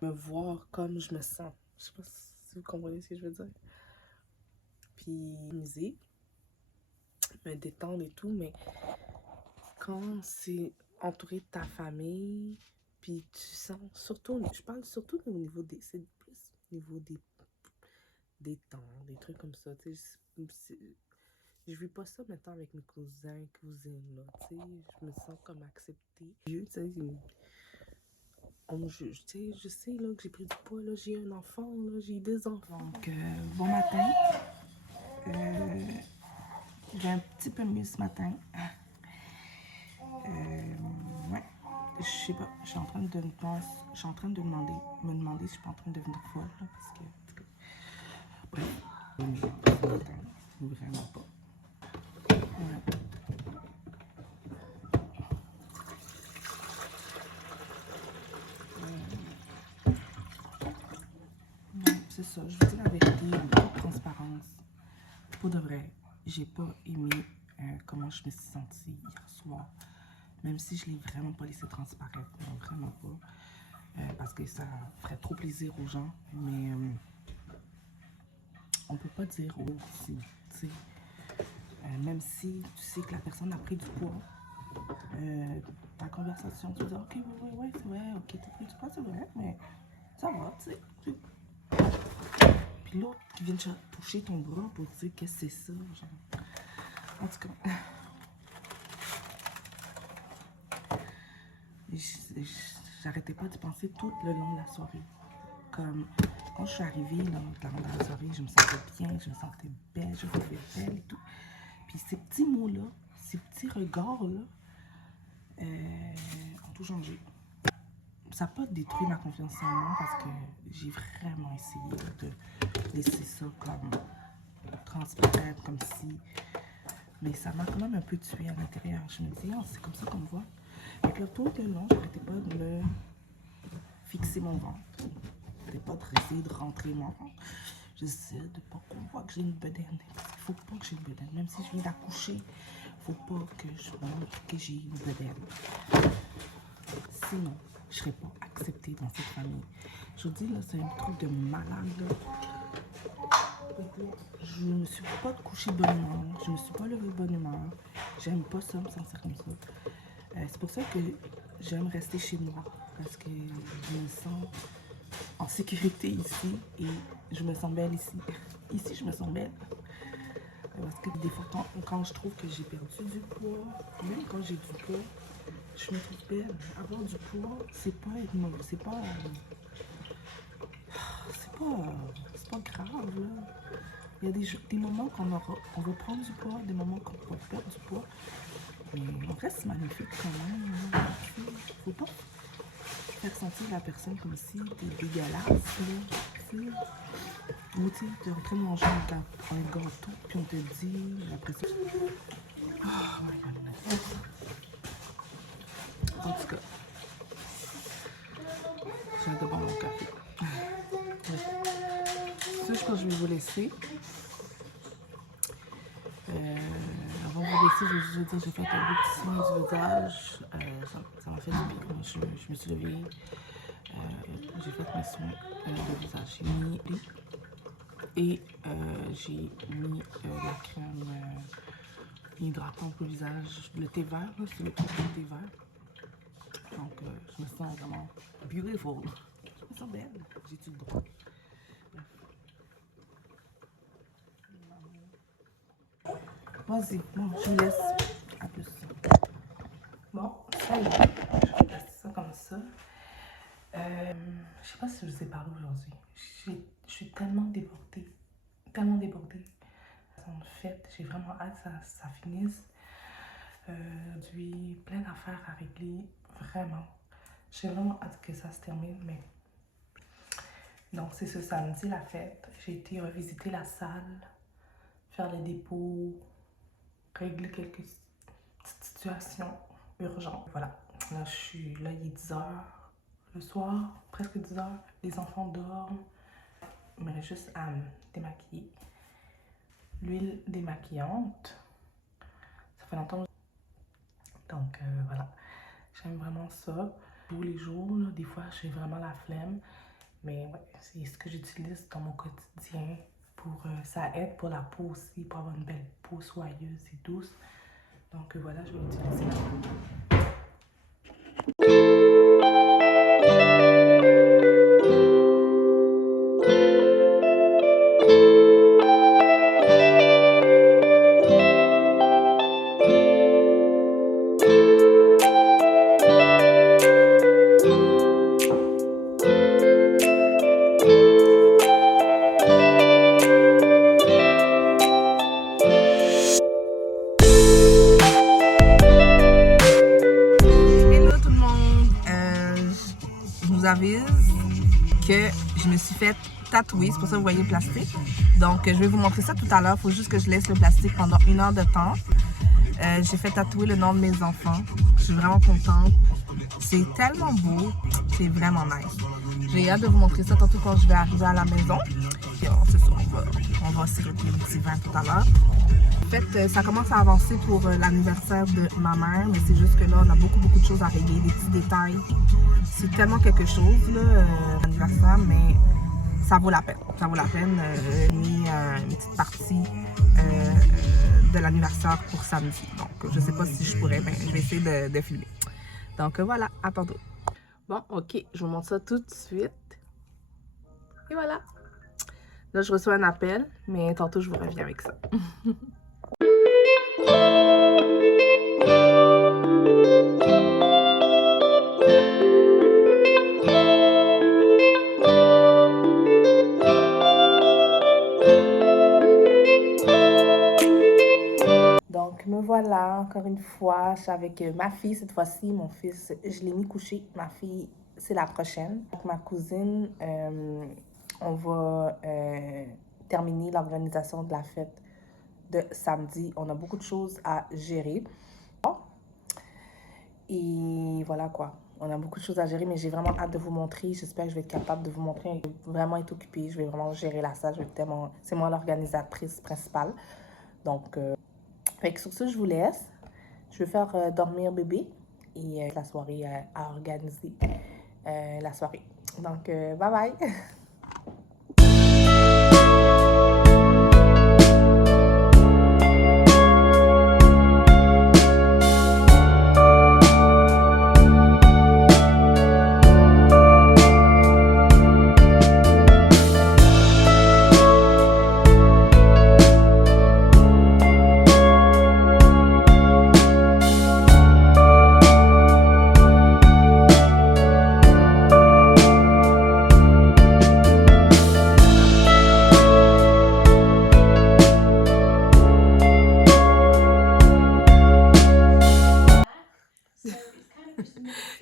me voir comme je me sens. Je sais pas si vous comprenez ce que je veux dire. Puis, musique, me détendre et tout, mais quand c'est entouré de ta famille, puis tu sens, surtout, je parle surtout au niveau des, c'est plus au niveau des temps, des trucs comme ça, tu sais, je vis pas ça maintenant avec mes cousins, cousines, là, tu sais, je me sens comme acceptée. Tu sais, je sais là, que j'ai pris du poids, là, j'ai un enfant, là, j'ai 2 enfants. Donc, bon matin. J'ai un petit peu mieux ce matin. Ouais. Je sais pas, je suis en train de me demander si je suis pas en train de devenir folle, là, parce que, en tout cas, bref, ce matin, vraiment pas. Ouais. Non, c'est ça, je vous dis la vérité, en toute transparence. Pour de vrai, j'ai pas aimé comment je me suis sentie hier soir. Même si je l'ai vraiment pas laissé transparaître, non, vraiment pas. Parce que ça ferait trop plaisir aux gens, mais on peut pas dire aussi, tu sais. Même si tu sais que la personne a pris du poids, ta conversation, tu vas dire, ok, ouais, c'est vrai, ok, t'as pris du poids, c'est vrai, mais ça va, tu sais. Puis l'autre qui vient te toucher ton bras pour dire qu'est-ce que c'est ça, genre. En tout cas, j'arrêtais pas de penser tout le long de la soirée. Comme quand je suis arrivée là, dans la soirée, je me sentais bien, je me sentais belle, je me sentais belle et tout. Puis ces petits mots-là, ces petits regards-là, ont tout changé. Ça n'a pas détruit ma confiance en moi parce que j'ai vraiment essayé de laisser ça comme transparaître, comme si... Mais ça m'a quand même un peu tué à l'intérieur. Je me dis, oh, c'est comme ça qu'on me voit. Et puis tout le long, j'arrêtais pas de me fixer mon ventre. J'arrêtais pas d'essayer de rentrer mon ventre. J'essaie de pas qu'on voit que j'ai une bedaine. Parce qu'il faut pas que j'ai une bedaine. Même si je viens d'accoucher, faut pas que je montre que j'ai une bedaine. Sinon, je serais pas acceptée dans cette famille. Je vous dis, là, c'est un truc de malade, là. Je me suis pas couchée de bonne humeur. Je me suis pas levée de bonne humeur. J'aime pas ça, me sentir comme ça. C'est pour ça que j'aime rester chez moi. Parce que je me sens en sécurité ici et je me sens belle ici. Ici, je me sens belle. Parce que des fois, quand je trouve que j'ai perdu du poids, même quand j'ai du poids, je me trouve belle. Avoir du poids, c'est pas être mauvais, c'est pas grave, là. Il y a des moments qu'on va prendre du poids, des moments qu'on va perdre du poids. Mais on reste magnifique quand même. Hein. Faut pas faire sentir la personne comme si t'es dégueulasse, là. Ou tu es en train de manger un gâteau, puis on te dit, après ça... Oh my goodness. En tout cas, j'ai hâte de boire mon café. Ça, je pense que je vais vous laisser. Avant de vous laisser, je vais juste dire, j'ai fait un lotissement du visage. Ça m'a fait du bien. Je me suis levée. J'ai fait mes soins de visage. J'ai mis et j'ai mis la crème hydratante pour le visage. Le thé vert, c'est le truc du thé vert. Donc, je me sens vraiment beautiful. Je me sens belle. J'ai-tu le droit? Vas-y, bon, je vous laisse. À plus. Bon, ça y est. Je vais passer ça comme ça. Je sais pas si je vous ai parlé aujourd'hui. Je suis tellement débordée. Tellement débordée. En fait, j'ai vraiment hâte que ça finisse. J'ai plein d'affaires à régler. Vraiment. J'ai vraiment hâte que ça se termine, mais... Donc, c'est ce samedi, la fête. J'ai été revisiter la salle, faire les dépôts, régler quelques petites situations urgentes. Voilà. Là, là, il est 10 h le soir, presque 10 h. Les enfants dorment. Il me reste juste à me démaquiller. L'huile démaquillante. Ça fait longtemps. Donc, voilà. J'aime vraiment ça. Tous les jours, là, des fois, j'ai vraiment la flemme. Mais ouais, c'est ce que j'utilise dans mon quotidien. Ça aide pour la peau aussi, pour avoir une belle peau soyeuse et douce. Donc voilà, je vais utiliser la... Avise que je me suis fait tatouer, c'est pour ça que vous voyez le plastique. Donc je vais vous montrer ça tout à l'heure, il faut juste que je laisse le plastique pendant 1 heure de temps. J'ai fait tatouer le nom de mes enfants, je suis vraiment contente. C'est tellement beau, c'est vraiment nice. J'ai hâte de vous montrer ça tantôt quand je vais arriver à la maison. C'est ça, on va siroter le petit vin tout à l'heure. En fait, ça commence à avancer pour l'anniversaire de ma mère, mais c'est juste que là, on a beaucoup de choses à régler, des petits détails. C'est tellement quelque chose, l'anniversaire, mais ça vaut la peine. Ça vaut la peine. J'ai mis une petite partie de l'anniversaire pour samedi. Donc, je sais pas si je pourrais, mais je vais essayer de filmer. Donc, voilà, à tantôt. Bon, ok, je vous montre ça tout de suite. Et voilà. Là, je reçois un appel, mais tantôt, je vous reviens avec ça. Donc, me voilà, encore une fois, je suis avec ma fille cette fois-ci. Mon fils, je l'ai mis couché. Ma fille, c'est la prochaine. Avec ma cousine, on va terminer l'organisation de la fête de samedi. On a beaucoup de choses à gérer. Et voilà quoi. On a beaucoup de choses à gérer, mais j'ai vraiment hâte de vous montrer. J'espère que je vais être capable de vous montrer. Je vais vraiment être occupée. Je vais vraiment gérer la salle. C'est moi l'organisatrice principale. Donc, sur ce, je vous laisse. Je vais faire dormir bébé et la soirée à organiser la soirée. Donc, bye bye!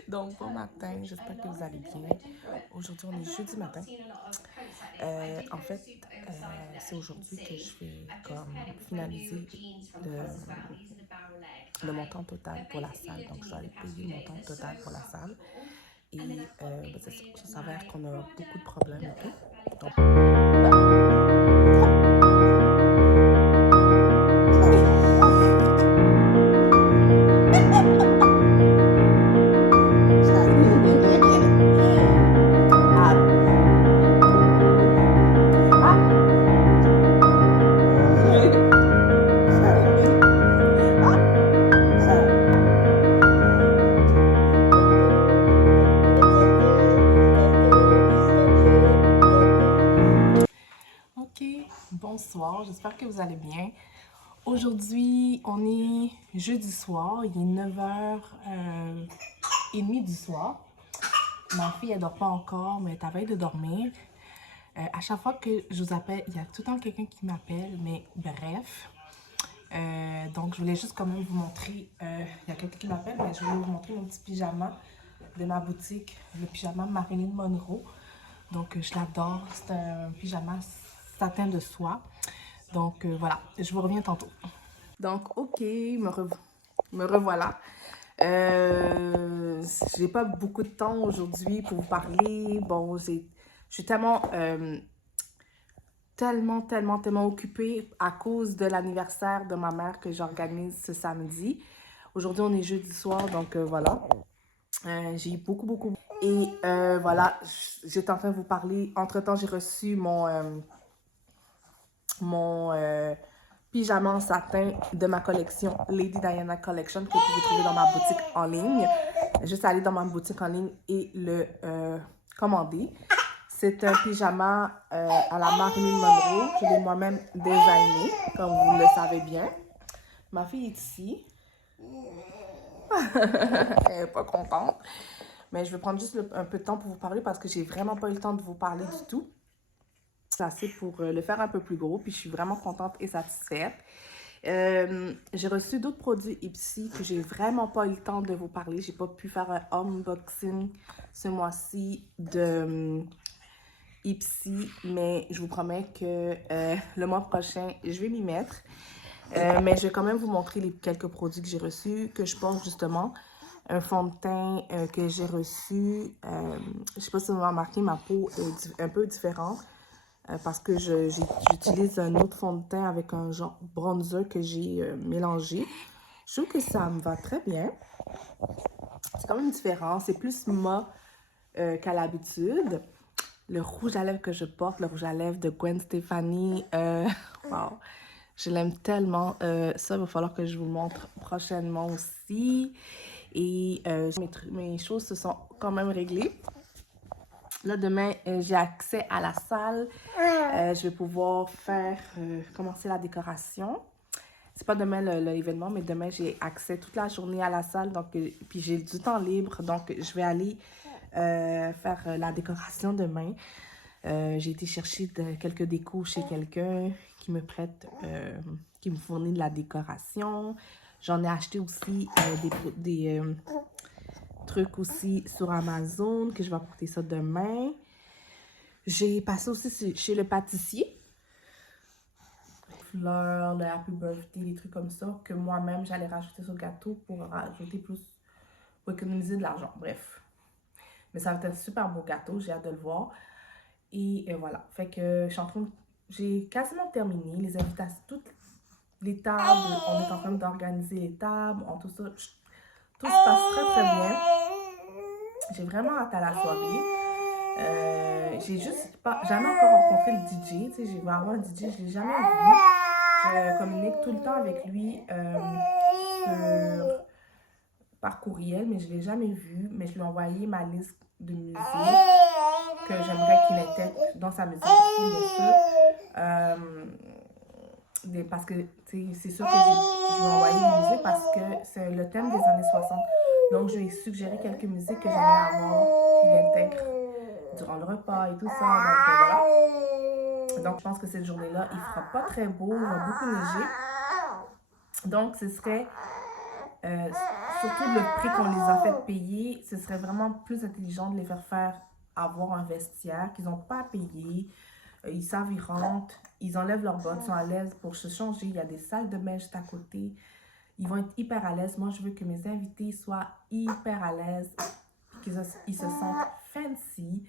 Donc, bon matin, j'espère que vous allez bien. Aujourd'hui, on est jeudi matin. En fait, c'est aujourd'hui que je vais finaliser le montant total pour la salle. Donc, je dois aller payer le montant total pour la salle. Et ça s'avère qu'on a beaucoup de problèmes et tout. Donc, bonsoir, j'espère que vous allez bien. Aujourd'hui, on est jeudi soir, il est 9h30 du soir. Ma fille, elle dort pas encore, mais elle est à veille de dormir. À chaque fois que je vous appelle, il y a tout le temps quelqu'un qui m'appelle, mais bref. Donc, je voulais juste quand même vous montrer, il y a quelqu'un qui m'appelle, mais je voulais vous montrer mon petit pyjama de ma boutique, le pyjama Marilyn Monroe. Donc, je l'adore, c'est un pyjama satin de soie. Donc, voilà, je vous reviens tantôt. Donc, ok, me revoilà. J'ai pas beaucoup de temps aujourd'hui pour vous parler. Bon, je suis tellement occupée à cause de l'anniversaire de ma mère que j'organise ce samedi. Aujourd'hui, on est jeudi soir, donc voilà. J'ai eu beaucoup. Et voilà, j'étais en train de vous parler. Entre-temps, j'ai reçu mon pyjama en satin de ma collection Lady Diana Collection que vous pouvez trouver dans ma boutique en ligne. Juste aller dans ma boutique en ligne et le commander. C'est un pyjama à la Marilyn Monroe. Je l'ai moi-même designé, comme vous le savez bien. Ma fille est ici. Elle n'est pas contente. Mais je vais prendre juste un peu de temps pour vous parler parce que j'ai vraiment pas eu le temps de vous parler du tout. C'est assez pour le faire un peu plus gros, puis je suis vraiment contente et satisfaite. J'ai reçu d'autres produits Ipsy que j'ai vraiment pas eu le temps de vous parler. J'ai pas pu faire un unboxing ce mois-ci de Ipsy, mais je vous promets que le mois prochain, je vais m'y mettre. Mais je vais quand même vous montrer les quelques produits que j'ai reçus, que je porte justement. Un fond de teint que j'ai reçu. Je sais pas si vous avez remarqué, ma peau est un peu différente. Parce que j'utilise un autre fond de teint avec un genre bronzer que j'ai mélangé. Je trouve que ça me va très bien. C'est quand même différent. C'est plus mat qu'à l'habitude. Le rouge à lèvres que je porte, le rouge à lèvres de Gwen Stefani, wow, je l'aime tellement. Ça, il va falloir que je vous montre prochainement aussi. Et mes choses se sont quand même réglées. Là, demain, j'ai accès à la salle. Je vais pouvoir commencer la décoration. C'est pas demain l'événement, mais demain, j'ai accès toute la journée à la salle. Donc, puis j'ai du temps libre. Donc, je vais aller faire la décoration demain. J'ai été chercher quelques décos chez quelqu'un qui me prête, qui me fournit de la décoration. J'en ai acheté aussi des trucs aussi sur Amazon que je vais apporter ça demain. J'ai passé aussi chez le pâtissier. Fleurs, le Happy Birthday, des trucs comme ça que moi-même j'allais rajouter sur le gâteau pour rajouter plus, pour économiser de l'argent. Bref. Mais ça va être un super beau gâteau, j'ai hâte de le voir. Et voilà. Fait que j'ai quasiment terminé les invitations, toutes les tables. On est en train d'organiser les tables, tout ça. Tout se passe très bien. J'ai vraiment hâte à la soirée. J'ai juste jamais encore rencontré le DJ. Tu sais, j'ai vraiment un DJ, je l'ai jamais vu. Je communique tout le temps avec lui par courriel, mais je l'ai jamais vu. Mais je lui ai envoyé ma liste de musique que j'aimerais qu'il intègre dans sa musique aussi, bien sûr. Parce que c'est sûr que je lui ai envoyé une musique parce que c'est le thème des années 60. Donc, je lui ai suggéré quelques musiques que j'aimerais avoir qu'il intègre durant le repas et tout ça. Donc, voilà. Donc, je pense que cette journée-là, il fera pas très beau, il va beaucoup neiger. Donc, ce serait, surtout le prix qu'on les a fait payer, ce serait vraiment plus intelligent de les faire avoir un vestiaire qu'ils n'ont pas à payer. Ils savent, ils rentrent, ils enlèvent leurs bottes, ils sont à l'aise pour se changer. Il y a des salles de bain juste à côté. Ils vont être hyper à l'aise. Moi, je veux que mes invités soient hyper à l'aise, qu'ils se sentent fancy.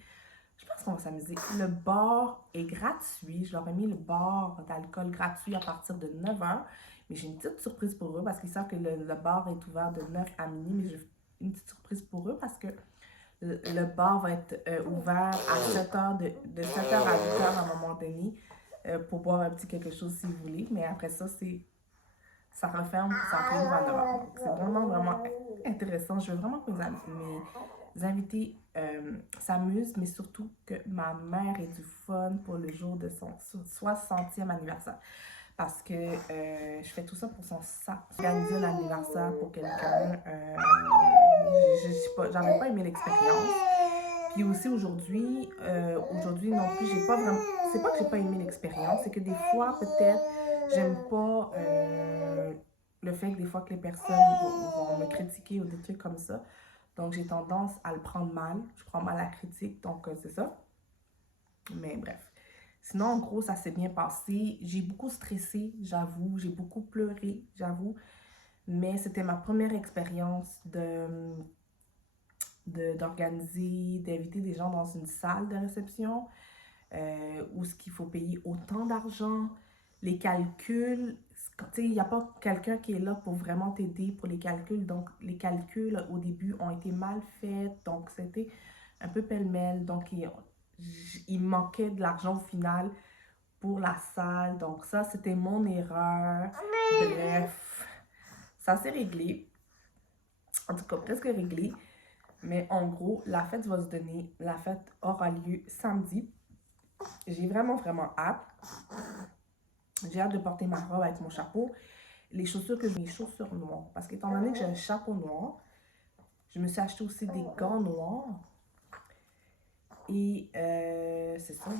Je pense qu'on va s'amuser. Le bar est gratuit. Je leur ai mis le bar d'alcool gratuit à partir de 9h. Mais j'ai une petite surprise pour eux parce qu'ils savent que le bar est ouvert de 9 à minuit. Mais j'ai une petite surprise pour eux parce que le bar va être ouvert à 7h, de 7h à 8h à un moment donné pour boire un petit quelque chose si vous voulez. Mais après ça, ça referme, ça réouvre à 9h. Donc, c'est vraiment intéressant. Je veux vraiment que mes invités s'amusent, mais surtout que ma mère ait du fun pour le jour de son 60e anniversaire. parce que je fais tout ça pour son sang. Organiser un anniversaire pour quelqu'un, j'avais pas aimé l'expérience. Puis aussi aujourd'hui non plus, j'ai pas vraiment... C'est pas que j'ai pas aimé l'expérience, c'est que des fois, peut-être, j'aime pas le fait que des fois que les personnes vont me critiquer ou des trucs comme ça. Donc, j'ai tendance à le prendre mal. Je prends mal la critique, donc c'est ça. Mais bref. Sinon, en gros, ça s'est bien passé. J'ai beaucoup stressé, j'avoue. J'ai beaucoup pleuré, j'avoue. Mais c'était ma première expérience d'organiser, d'inviter des gens dans une salle de réception où ce qu'il faut payer autant d'argent, les calculs, tu sais, il n'y a pas quelqu'un qui est là pour vraiment t'aider pour les calculs, donc les calculs au début ont été mal faits, donc c'était un peu pêle-mêle, donc il manquait de l'argent au final pour la salle, donc ça c'était mon erreur, bref, ça s'est réglé, en tout cas presque réglé. Mais en gros, la fête va se donner. La fête aura lieu samedi. J'ai vraiment hâte. J'ai hâte de porter ma robe avec mon chapeau. Les chaussures que je mets, les chaussures noires. Parce qu'étant donné que j'ai un chapeau noir, je me suis acheté aussi des gants noirs. Et c'est ça.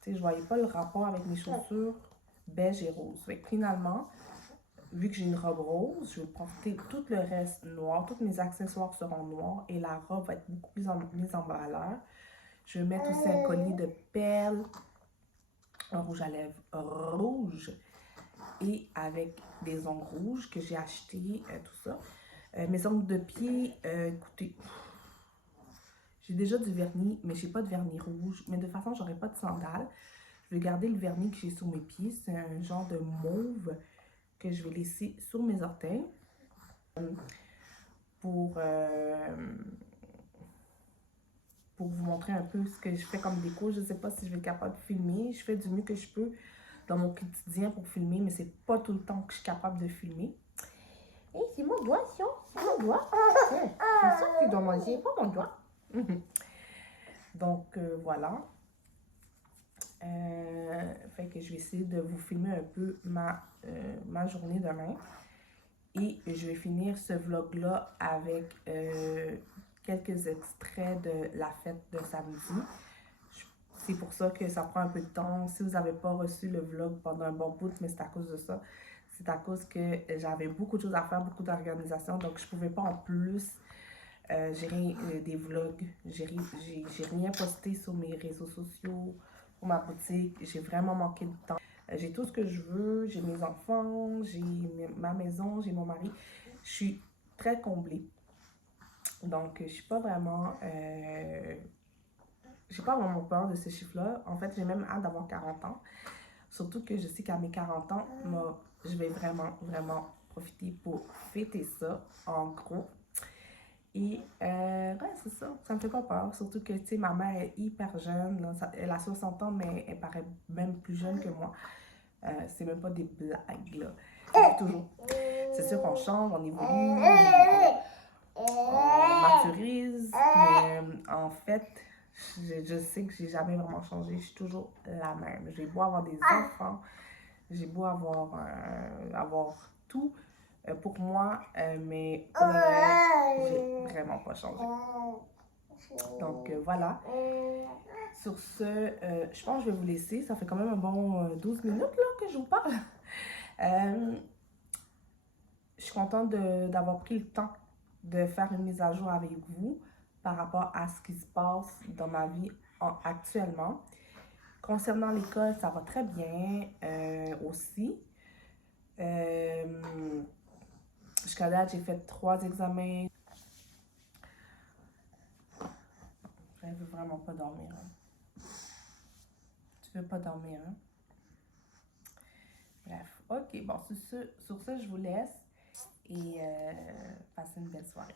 Tu sais, je voyais pas le rapport avec mes chaussures beige et rose. Fait que finalement, vu que j'ai une robe rose, je vais porter tout le reste noir. Tous mes accessoires seront noirs et la robe va être beaucoup plus mise en valeur. Je vais mettre aussi un collier de perles, un rouge à lèvres rouge et avec des ongles rouges que j'ai acheté, tout ça. Mes ongles de pied, écoutez, j'ai déjà du vernis, mais j'ai pas de vernis rouge. Mais de toute façon, j'aurai pas de sandales. Je vais garder le vernis que j'ai sur mes pieds. C'est un genre de mauve que je vais laisser sur mes orteils pour vous montrer un peu ce que je fais comme déco. Je ne sais pas si je vais être capable de filmer. Je fais du mieux que je peux dans mon quotidien pour filmer, mais c'est pas tout le temps que je suis capable de filmer. Et c'est mon doigt, Sion. C'est mon doigt. C'est ça que tu dois manger, pas mon doigt. Donc, voilà. Fait que je vais essayer de vous filmer un peu ma journée demain. Et je vais finir ce vlog-là avec quelques extraits de la fête de samedi. C'est pour ça que ça prend un peu de temps. Si vous n'avez pas reçu le vlog pendant un bon bout, mais c'est à cause de ça. C'est à cause que j'avais beaucoup de choses à faire, beaucoup d'organisation. Donc, je ne pouvais pas en plus gérer des vlogs. J'ai rien posté sur mes réseaux sociaux, pour ma boutique. J'ai vraiment manqué de temps. J'ai tout ce que je veux, j'ai mes enfants, j'ai ma maison, j'ai mon mari. Je suis très comblée. Donc, je suis pas vraiment... j'ai pas vraiment peur de ces chiffres-là. En fait, j'ai même hâte d'avoir 40 ans. Surtout que je sais qu'à mes 40 ans, moi, je vais vraiment profiter pour fêter ça, en gros. Et ouais, c'est ça, ça me fait pas peur. Surtout que, tu sais, ma mère est hyper jeune. Là, elle a 60 ans, mais elle paraît même plus jeune que moi. C'est même pas des blagues, là. Toujours. C'est sûr qu'on change, on évolue, on maturise. Mais en fait, je sais que j'ai jamais vraiment changé. Je suis toujours la même. J'ai beau avoir des enfants, j'ai beau avoir tout pour moi, mais pour le reste, j'ai vraiment pas changé. Donc voilà. Sur ce, je pense que je vais vous laisser. Ça fait quand même un bon 12 minutes là, que je vous parle. Je suis contente d'avoir pris le temps de faire une mise à jour avec vous par rapport à ce qui se passe dans ma vie actuellement. Concernant l'école, ça va très bien aussi. Jusqu'à date, j'ai fait 3 examens. Je veux vraiment pas dormir. Hein. Tu veux pas dormir, hein? Bref, ok, bon, sur ce, je vous laisse et passez une belle soirée.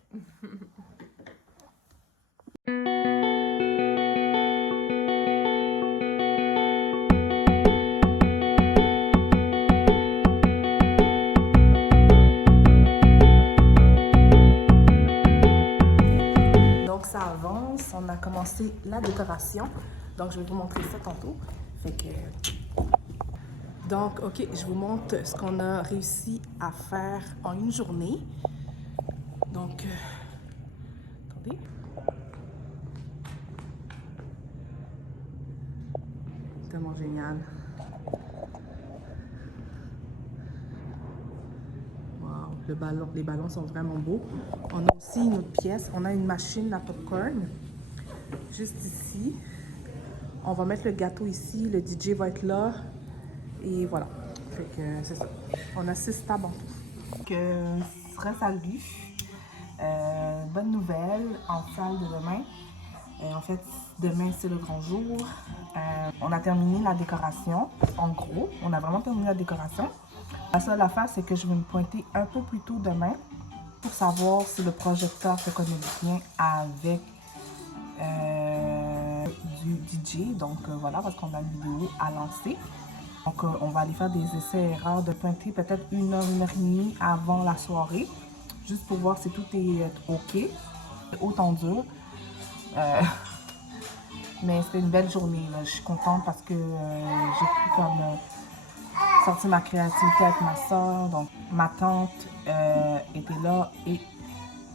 Donc ça avance, on a commencé la décoration, donc je vais vous montrer ça tantôt. Fait que Donc, ok, je vous montre ce qu'on a réussi à faire en une journée. Donc, attendez. Tellement génial. Wow, les ballons sont vraiment beaux. On a aussi une autre pièce. On a une machine à popcorn juste ici. On va mettre le gâteau ici. Le DJ va être là. Et voilà. Fait que c'est ça. On a 6 tables en tout. Que sera salut. Bonne nouvelle en salle de demain. En fait, demain, c'est le grand jour. On a terminé la décoration. En gros, on a vraiment terminé la décoration. La seule affaire, c'est que je vais me pointer un peu plus tôt demain pour savoir si le projecteur se connaît bien avec du DJ. Donc, voilà, parce qu'on a une vidéo à lancer. Donc, on va aller faire des essais-erreurs de pointer peut-être 1 heure, 1 heure et demie avant la soirée. Juste pour voir si tout est OK. Autant dur. Mais c'était une belle journée. Là. Je suis contente parce que j'ai pu comme sortir ma créativité avec ma soeur. Donc, ma tante était là et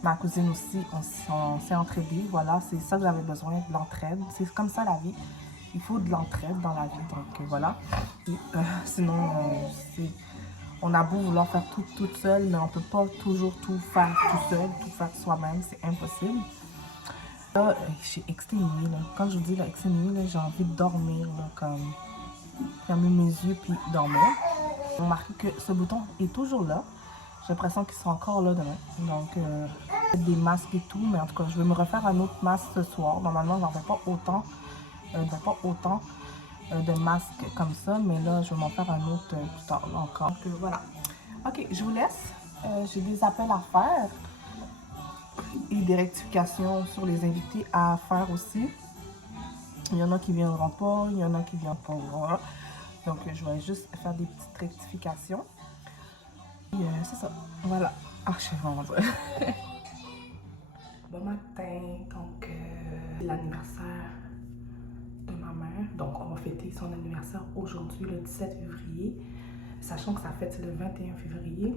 ma cousine aussi. On s'est entraidés. Voilà, c'est ça que j'avais besoin, de l'entraide. C'est comme ça la vie. Il faut de l'entraide dans la vie. Donc, voilà. Et, sinon, on a beau vouloir faire tout toute seule, mais on ne peut pas toujours tout faire tout seul, tout faire soi-même. C'est impossible. Là, j'ai exténué, là. Quand je vous dis là, exténué, là, j'ai envie de dormir, là, comme fermer mes yeux puis dormir. On remarque que ce bouton est toujours là. J'ai l'impression qu'il sera encore là demain. Donc, des masques et tout, mais en tout cas, je vais me refaire un autre masque ce soir. Normalement, j'en fais pas autant. De masques comme ça, mais là, je vais m'en faire un autre plus tard, là, encore. Donc, voilà. Ok, je vous laisse. J'ai des appels à faire. Et des rectifications sur les invités à faire aussi. Il y en a qui ne viendront pas, il y en a qui viendront pas. Voilà. Donc, je vais juste faire des petites rectifications. Et c'est ça. Voilà. Ah, je sais vraiment ça. Bon matin. Donc, l'anniversaire de ma mère. Donc, on va fêter son anniversaire aujourd'hui, le 17 février. Sachant que sa fête, c'est le 21 février.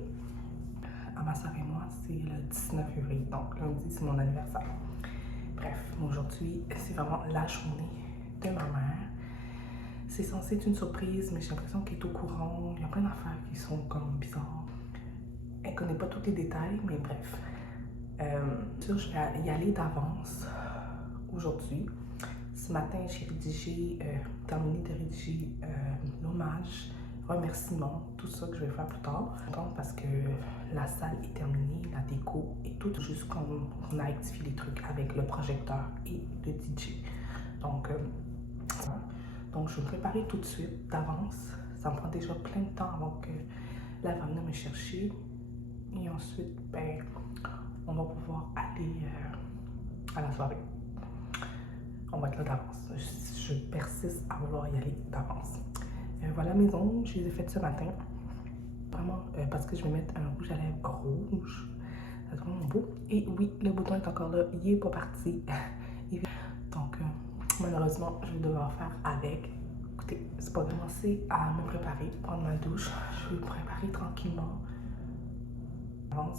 À ma soeur et moi, c'est le 19 février. Donc, lundi, c'est mon anniversaire. Bref, aujourd'hui, c'est vraiment la journée de ma mère. C'est censé être une surprise, mais j'ai l'impression qu'elle est au courant. Il y a plein d'affaires qui sont comme bizarres. Elle connaît pas tous les détails, mais bref. Je vais y aller d'avance aujourd'hui. Ce matin, j'ai terminé de rédiger l'hommage, remerciements, tout ça que je vais faire plus tard. Parce que la salle est terminée, la déco et tout, juste comme on a rectifié les trucs avec le projecteur et le DJ. Donc, je vais me préparer tout de suite d'avance. Ça me prend déjà plein de temps avant que la va venir me chercher. Et ensuite, ben, on va pouvoir aller à la soirée. On va être là d'avance. Je persiste à vouloir y aller d'avance. Voilà mes ongles, je les ai faites ce matin. Vraiment, parce que je vais mettre un rouge à lèvres rouge. C'est vraiment beau. Et oui, le bouton est encore là. Il n'est pas parti. Donc, malheureusement, je vais devoir faire avec. Écoutez, c'est pas commencer à me préparer, prendre ma douche. Je vais me préparer tranquillement.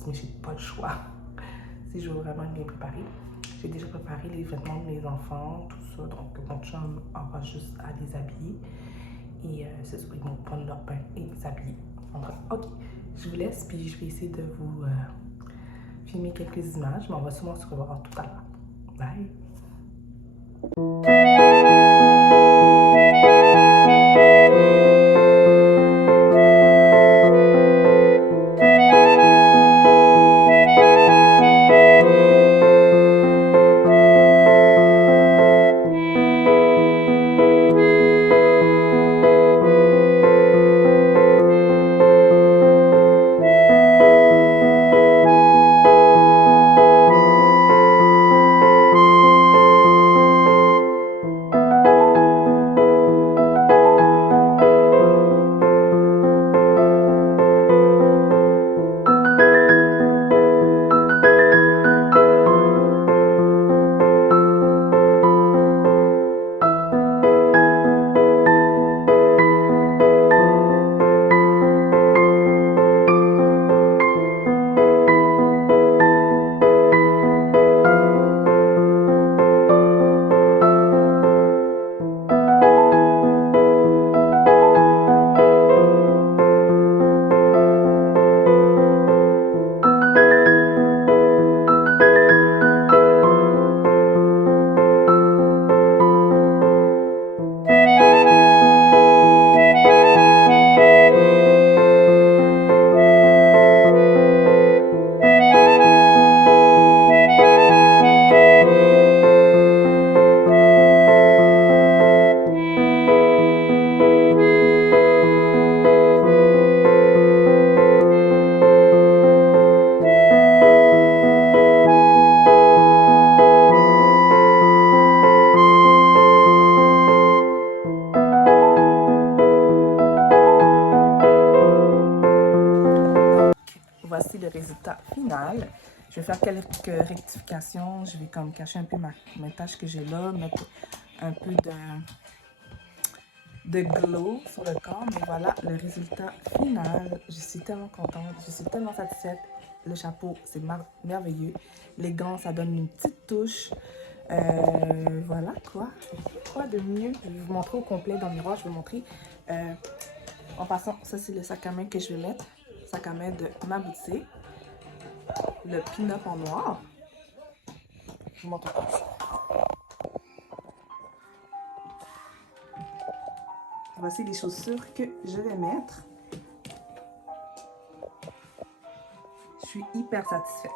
Mais j'ai pas le choix. Si je veux vraiment être bien préparée. J'ai déjà préparé les vêtements de mes enfants, tout ça. Donc, mon chum aura juste à les habiller. Et c'est ça, ils vont prendre leur pain et les habiller. Enfin, ok, je vous laisse, puis je vais essayer de vous filmer quelques images, mais on va sûrement se revoir tout à l'heure. Bye! Je vais faire quelques rectifications. Je vais comme cacher un peu mes taches que j'ai là, mettre un peu de glow sur le corps. Mais voilà le résultat final. Je suis tellement contente, je suis tellement satisfaite. Le chapeau, c'est merveilleux. Les gants, ça donne une petite touche. Voilà quoi. Quoi de mieux? Je vais vous montrer au complet dans le miroir. Je vais vous montrer. En passant, ça c'est le sac à main que je vais mettre. Sac à main de ma boutique. Le pin-up en noir. Je vous montre tout ça. Voici les chaussures que je vais mettre. Je suis hyper satisfaite.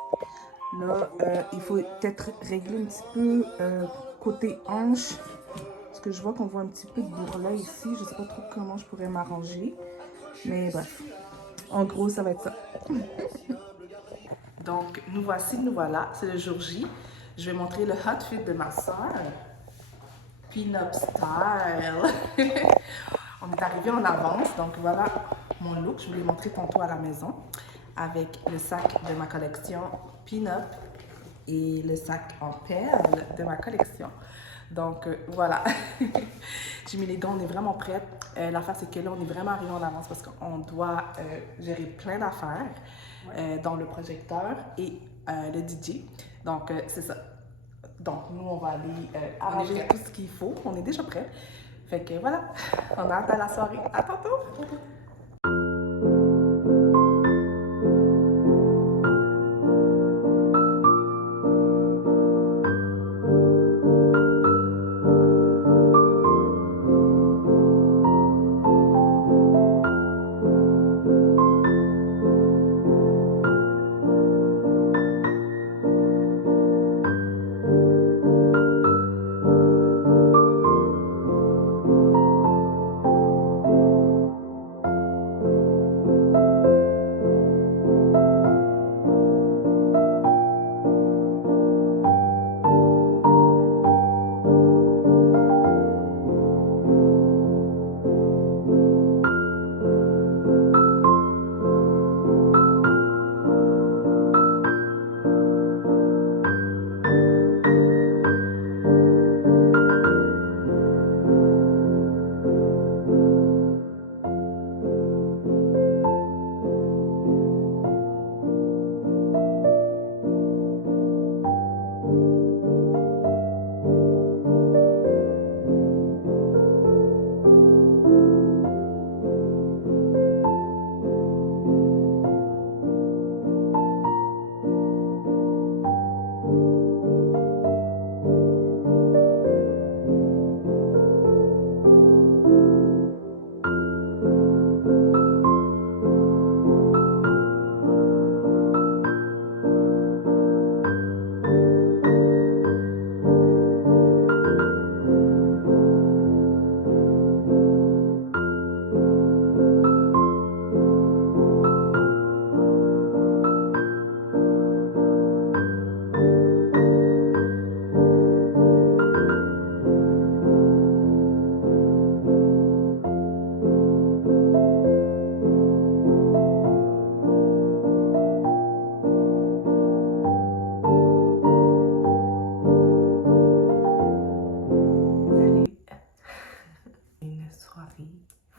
Là, il faut peut-être régler un petit peu côté hanche. Parce que je vois qu'on voit un petit peu de bourrelet ici. Je ne sais pas trop comment je pourrais m'arranger. Mais bref. En gros, ça va être ça. Donc, nous voici, nous voilà. C'est le jour J. Je vais montrer le outfit de ma soeur. Pin-up style. On est arrivé en avance. Donc, voilà mon look. Je vous l'ai montré tantôt à la maison. Avec le sac de ma collection Pin-up et le sac en perles de ma collection. Donc, voilà. J'ai mis les gants, on est vraiment prête. L'affaire, c'est que là, on est vraiment arrivé en avance parce qu'on doit gérer plein d'affaires dans le projecteur et le DJ. Donc, c'est ça. Donc, nous, on va aller arranger tout ce qu'il faut. On est déjà prêts. Fait que voilà, on a hâte à la soirée. À tantôt!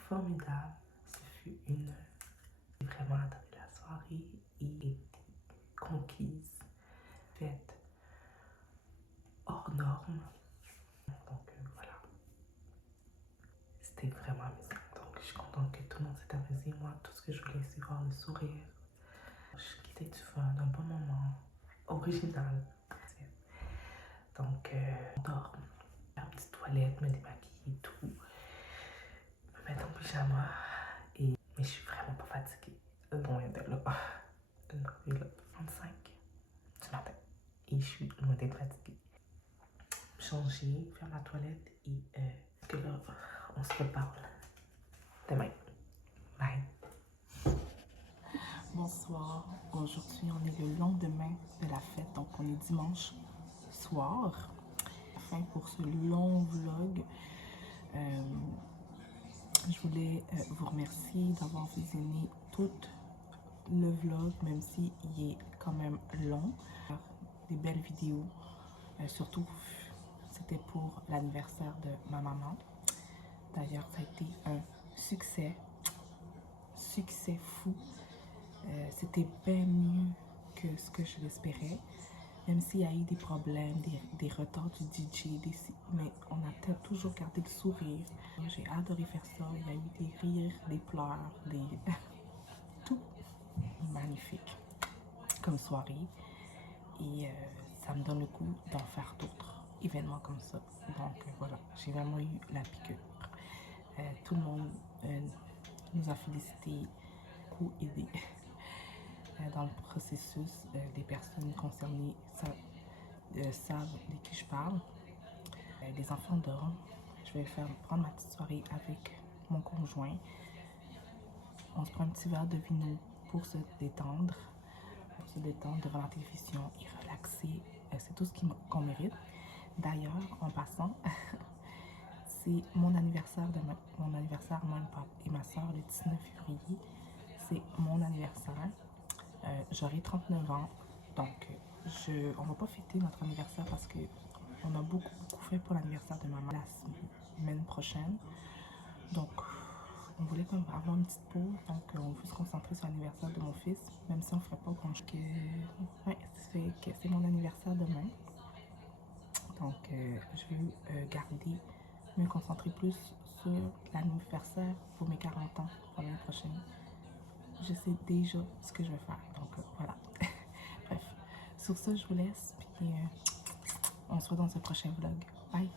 Formidable. Ce fut une... J'ai vraiment adoré la soirée et conquise, faite hors norme. Donc voilà. C'était vraiment amusant. Donc je suis contente que tout le monde s'est amusé. Moi, tout ce que je voulais, c'est voir le sourire. Je quittais du fun, un bon moment original. Donc on dort, faire une petite toilette, me démaquiller et tout. Me mettre en pyjama. Mais je suis vraiment pas fatiguée. Loin de là. Il est là 35 du matin. Et je suis loin d'être fatiguée. Changer, faire ma toilette et que là, on se reparle demain. Bye. Bonsoir. Aujourd'hui, on est le lendemain de la fête. Donc, on est dimanche soir. Enfin, pour ce long vlog. Je voulais vous remercier d'avoir visionné tout le vlog, même s'il est quand même long. Des belles vidéos, surtout c'était pour l'anniversaire de ma maman. D'ailleurs, ça a été un succès fou. C'était bien mieux que ce que je l'espérais. Même s'il y a eu des problèmes, des retards du DJ, mais on a toujours gardé le sourire. J'ai adoré faire ça. Il y a eu des rires, des pleurs, tout magnifique comme soirée. Et ça me donne le goût d'en faire d'autres événements comme ça. Donc voilà, j'ai vraiment eu la piqûre. Tout le monde nous a félicité, beaucoup aidé dans le processus. Les personnes concernées savent de qui je parle. Les enfants dorment. Je vais prendre ma petite soirée avec mon conjoint. On se prend un petit verre de vino pour se détendre. Devant la télévision et relaxer. C'est tout ce qu'on mérite. D'ailleurs, en passant, c'est mon anniversaire, moi et ma soeur, le 19 février. C'est mon anniversaire. J'aurai 39 ans. Donc, on va pas fêter notre anniversaire parce qu'on a beaucoup fait pour l'anniversaire de maman la semaine prochaine. Donc, on voulait quand même avoir une petite pause, donc on veut se concentrer sur l'anniversaire de mon fils, même si on ne ferait pas grand chose. Ouais, c'est mon anniversaire demain. Donc, je vais me concentrer plus sur l'anniversaire pour mes 40 ans pour l'année prochaine. Je sais déjà ce que je vais faire, donc voilà. Bref, sur ça, je vous laisse, puis on se voit dans un prochain vlog. Bye!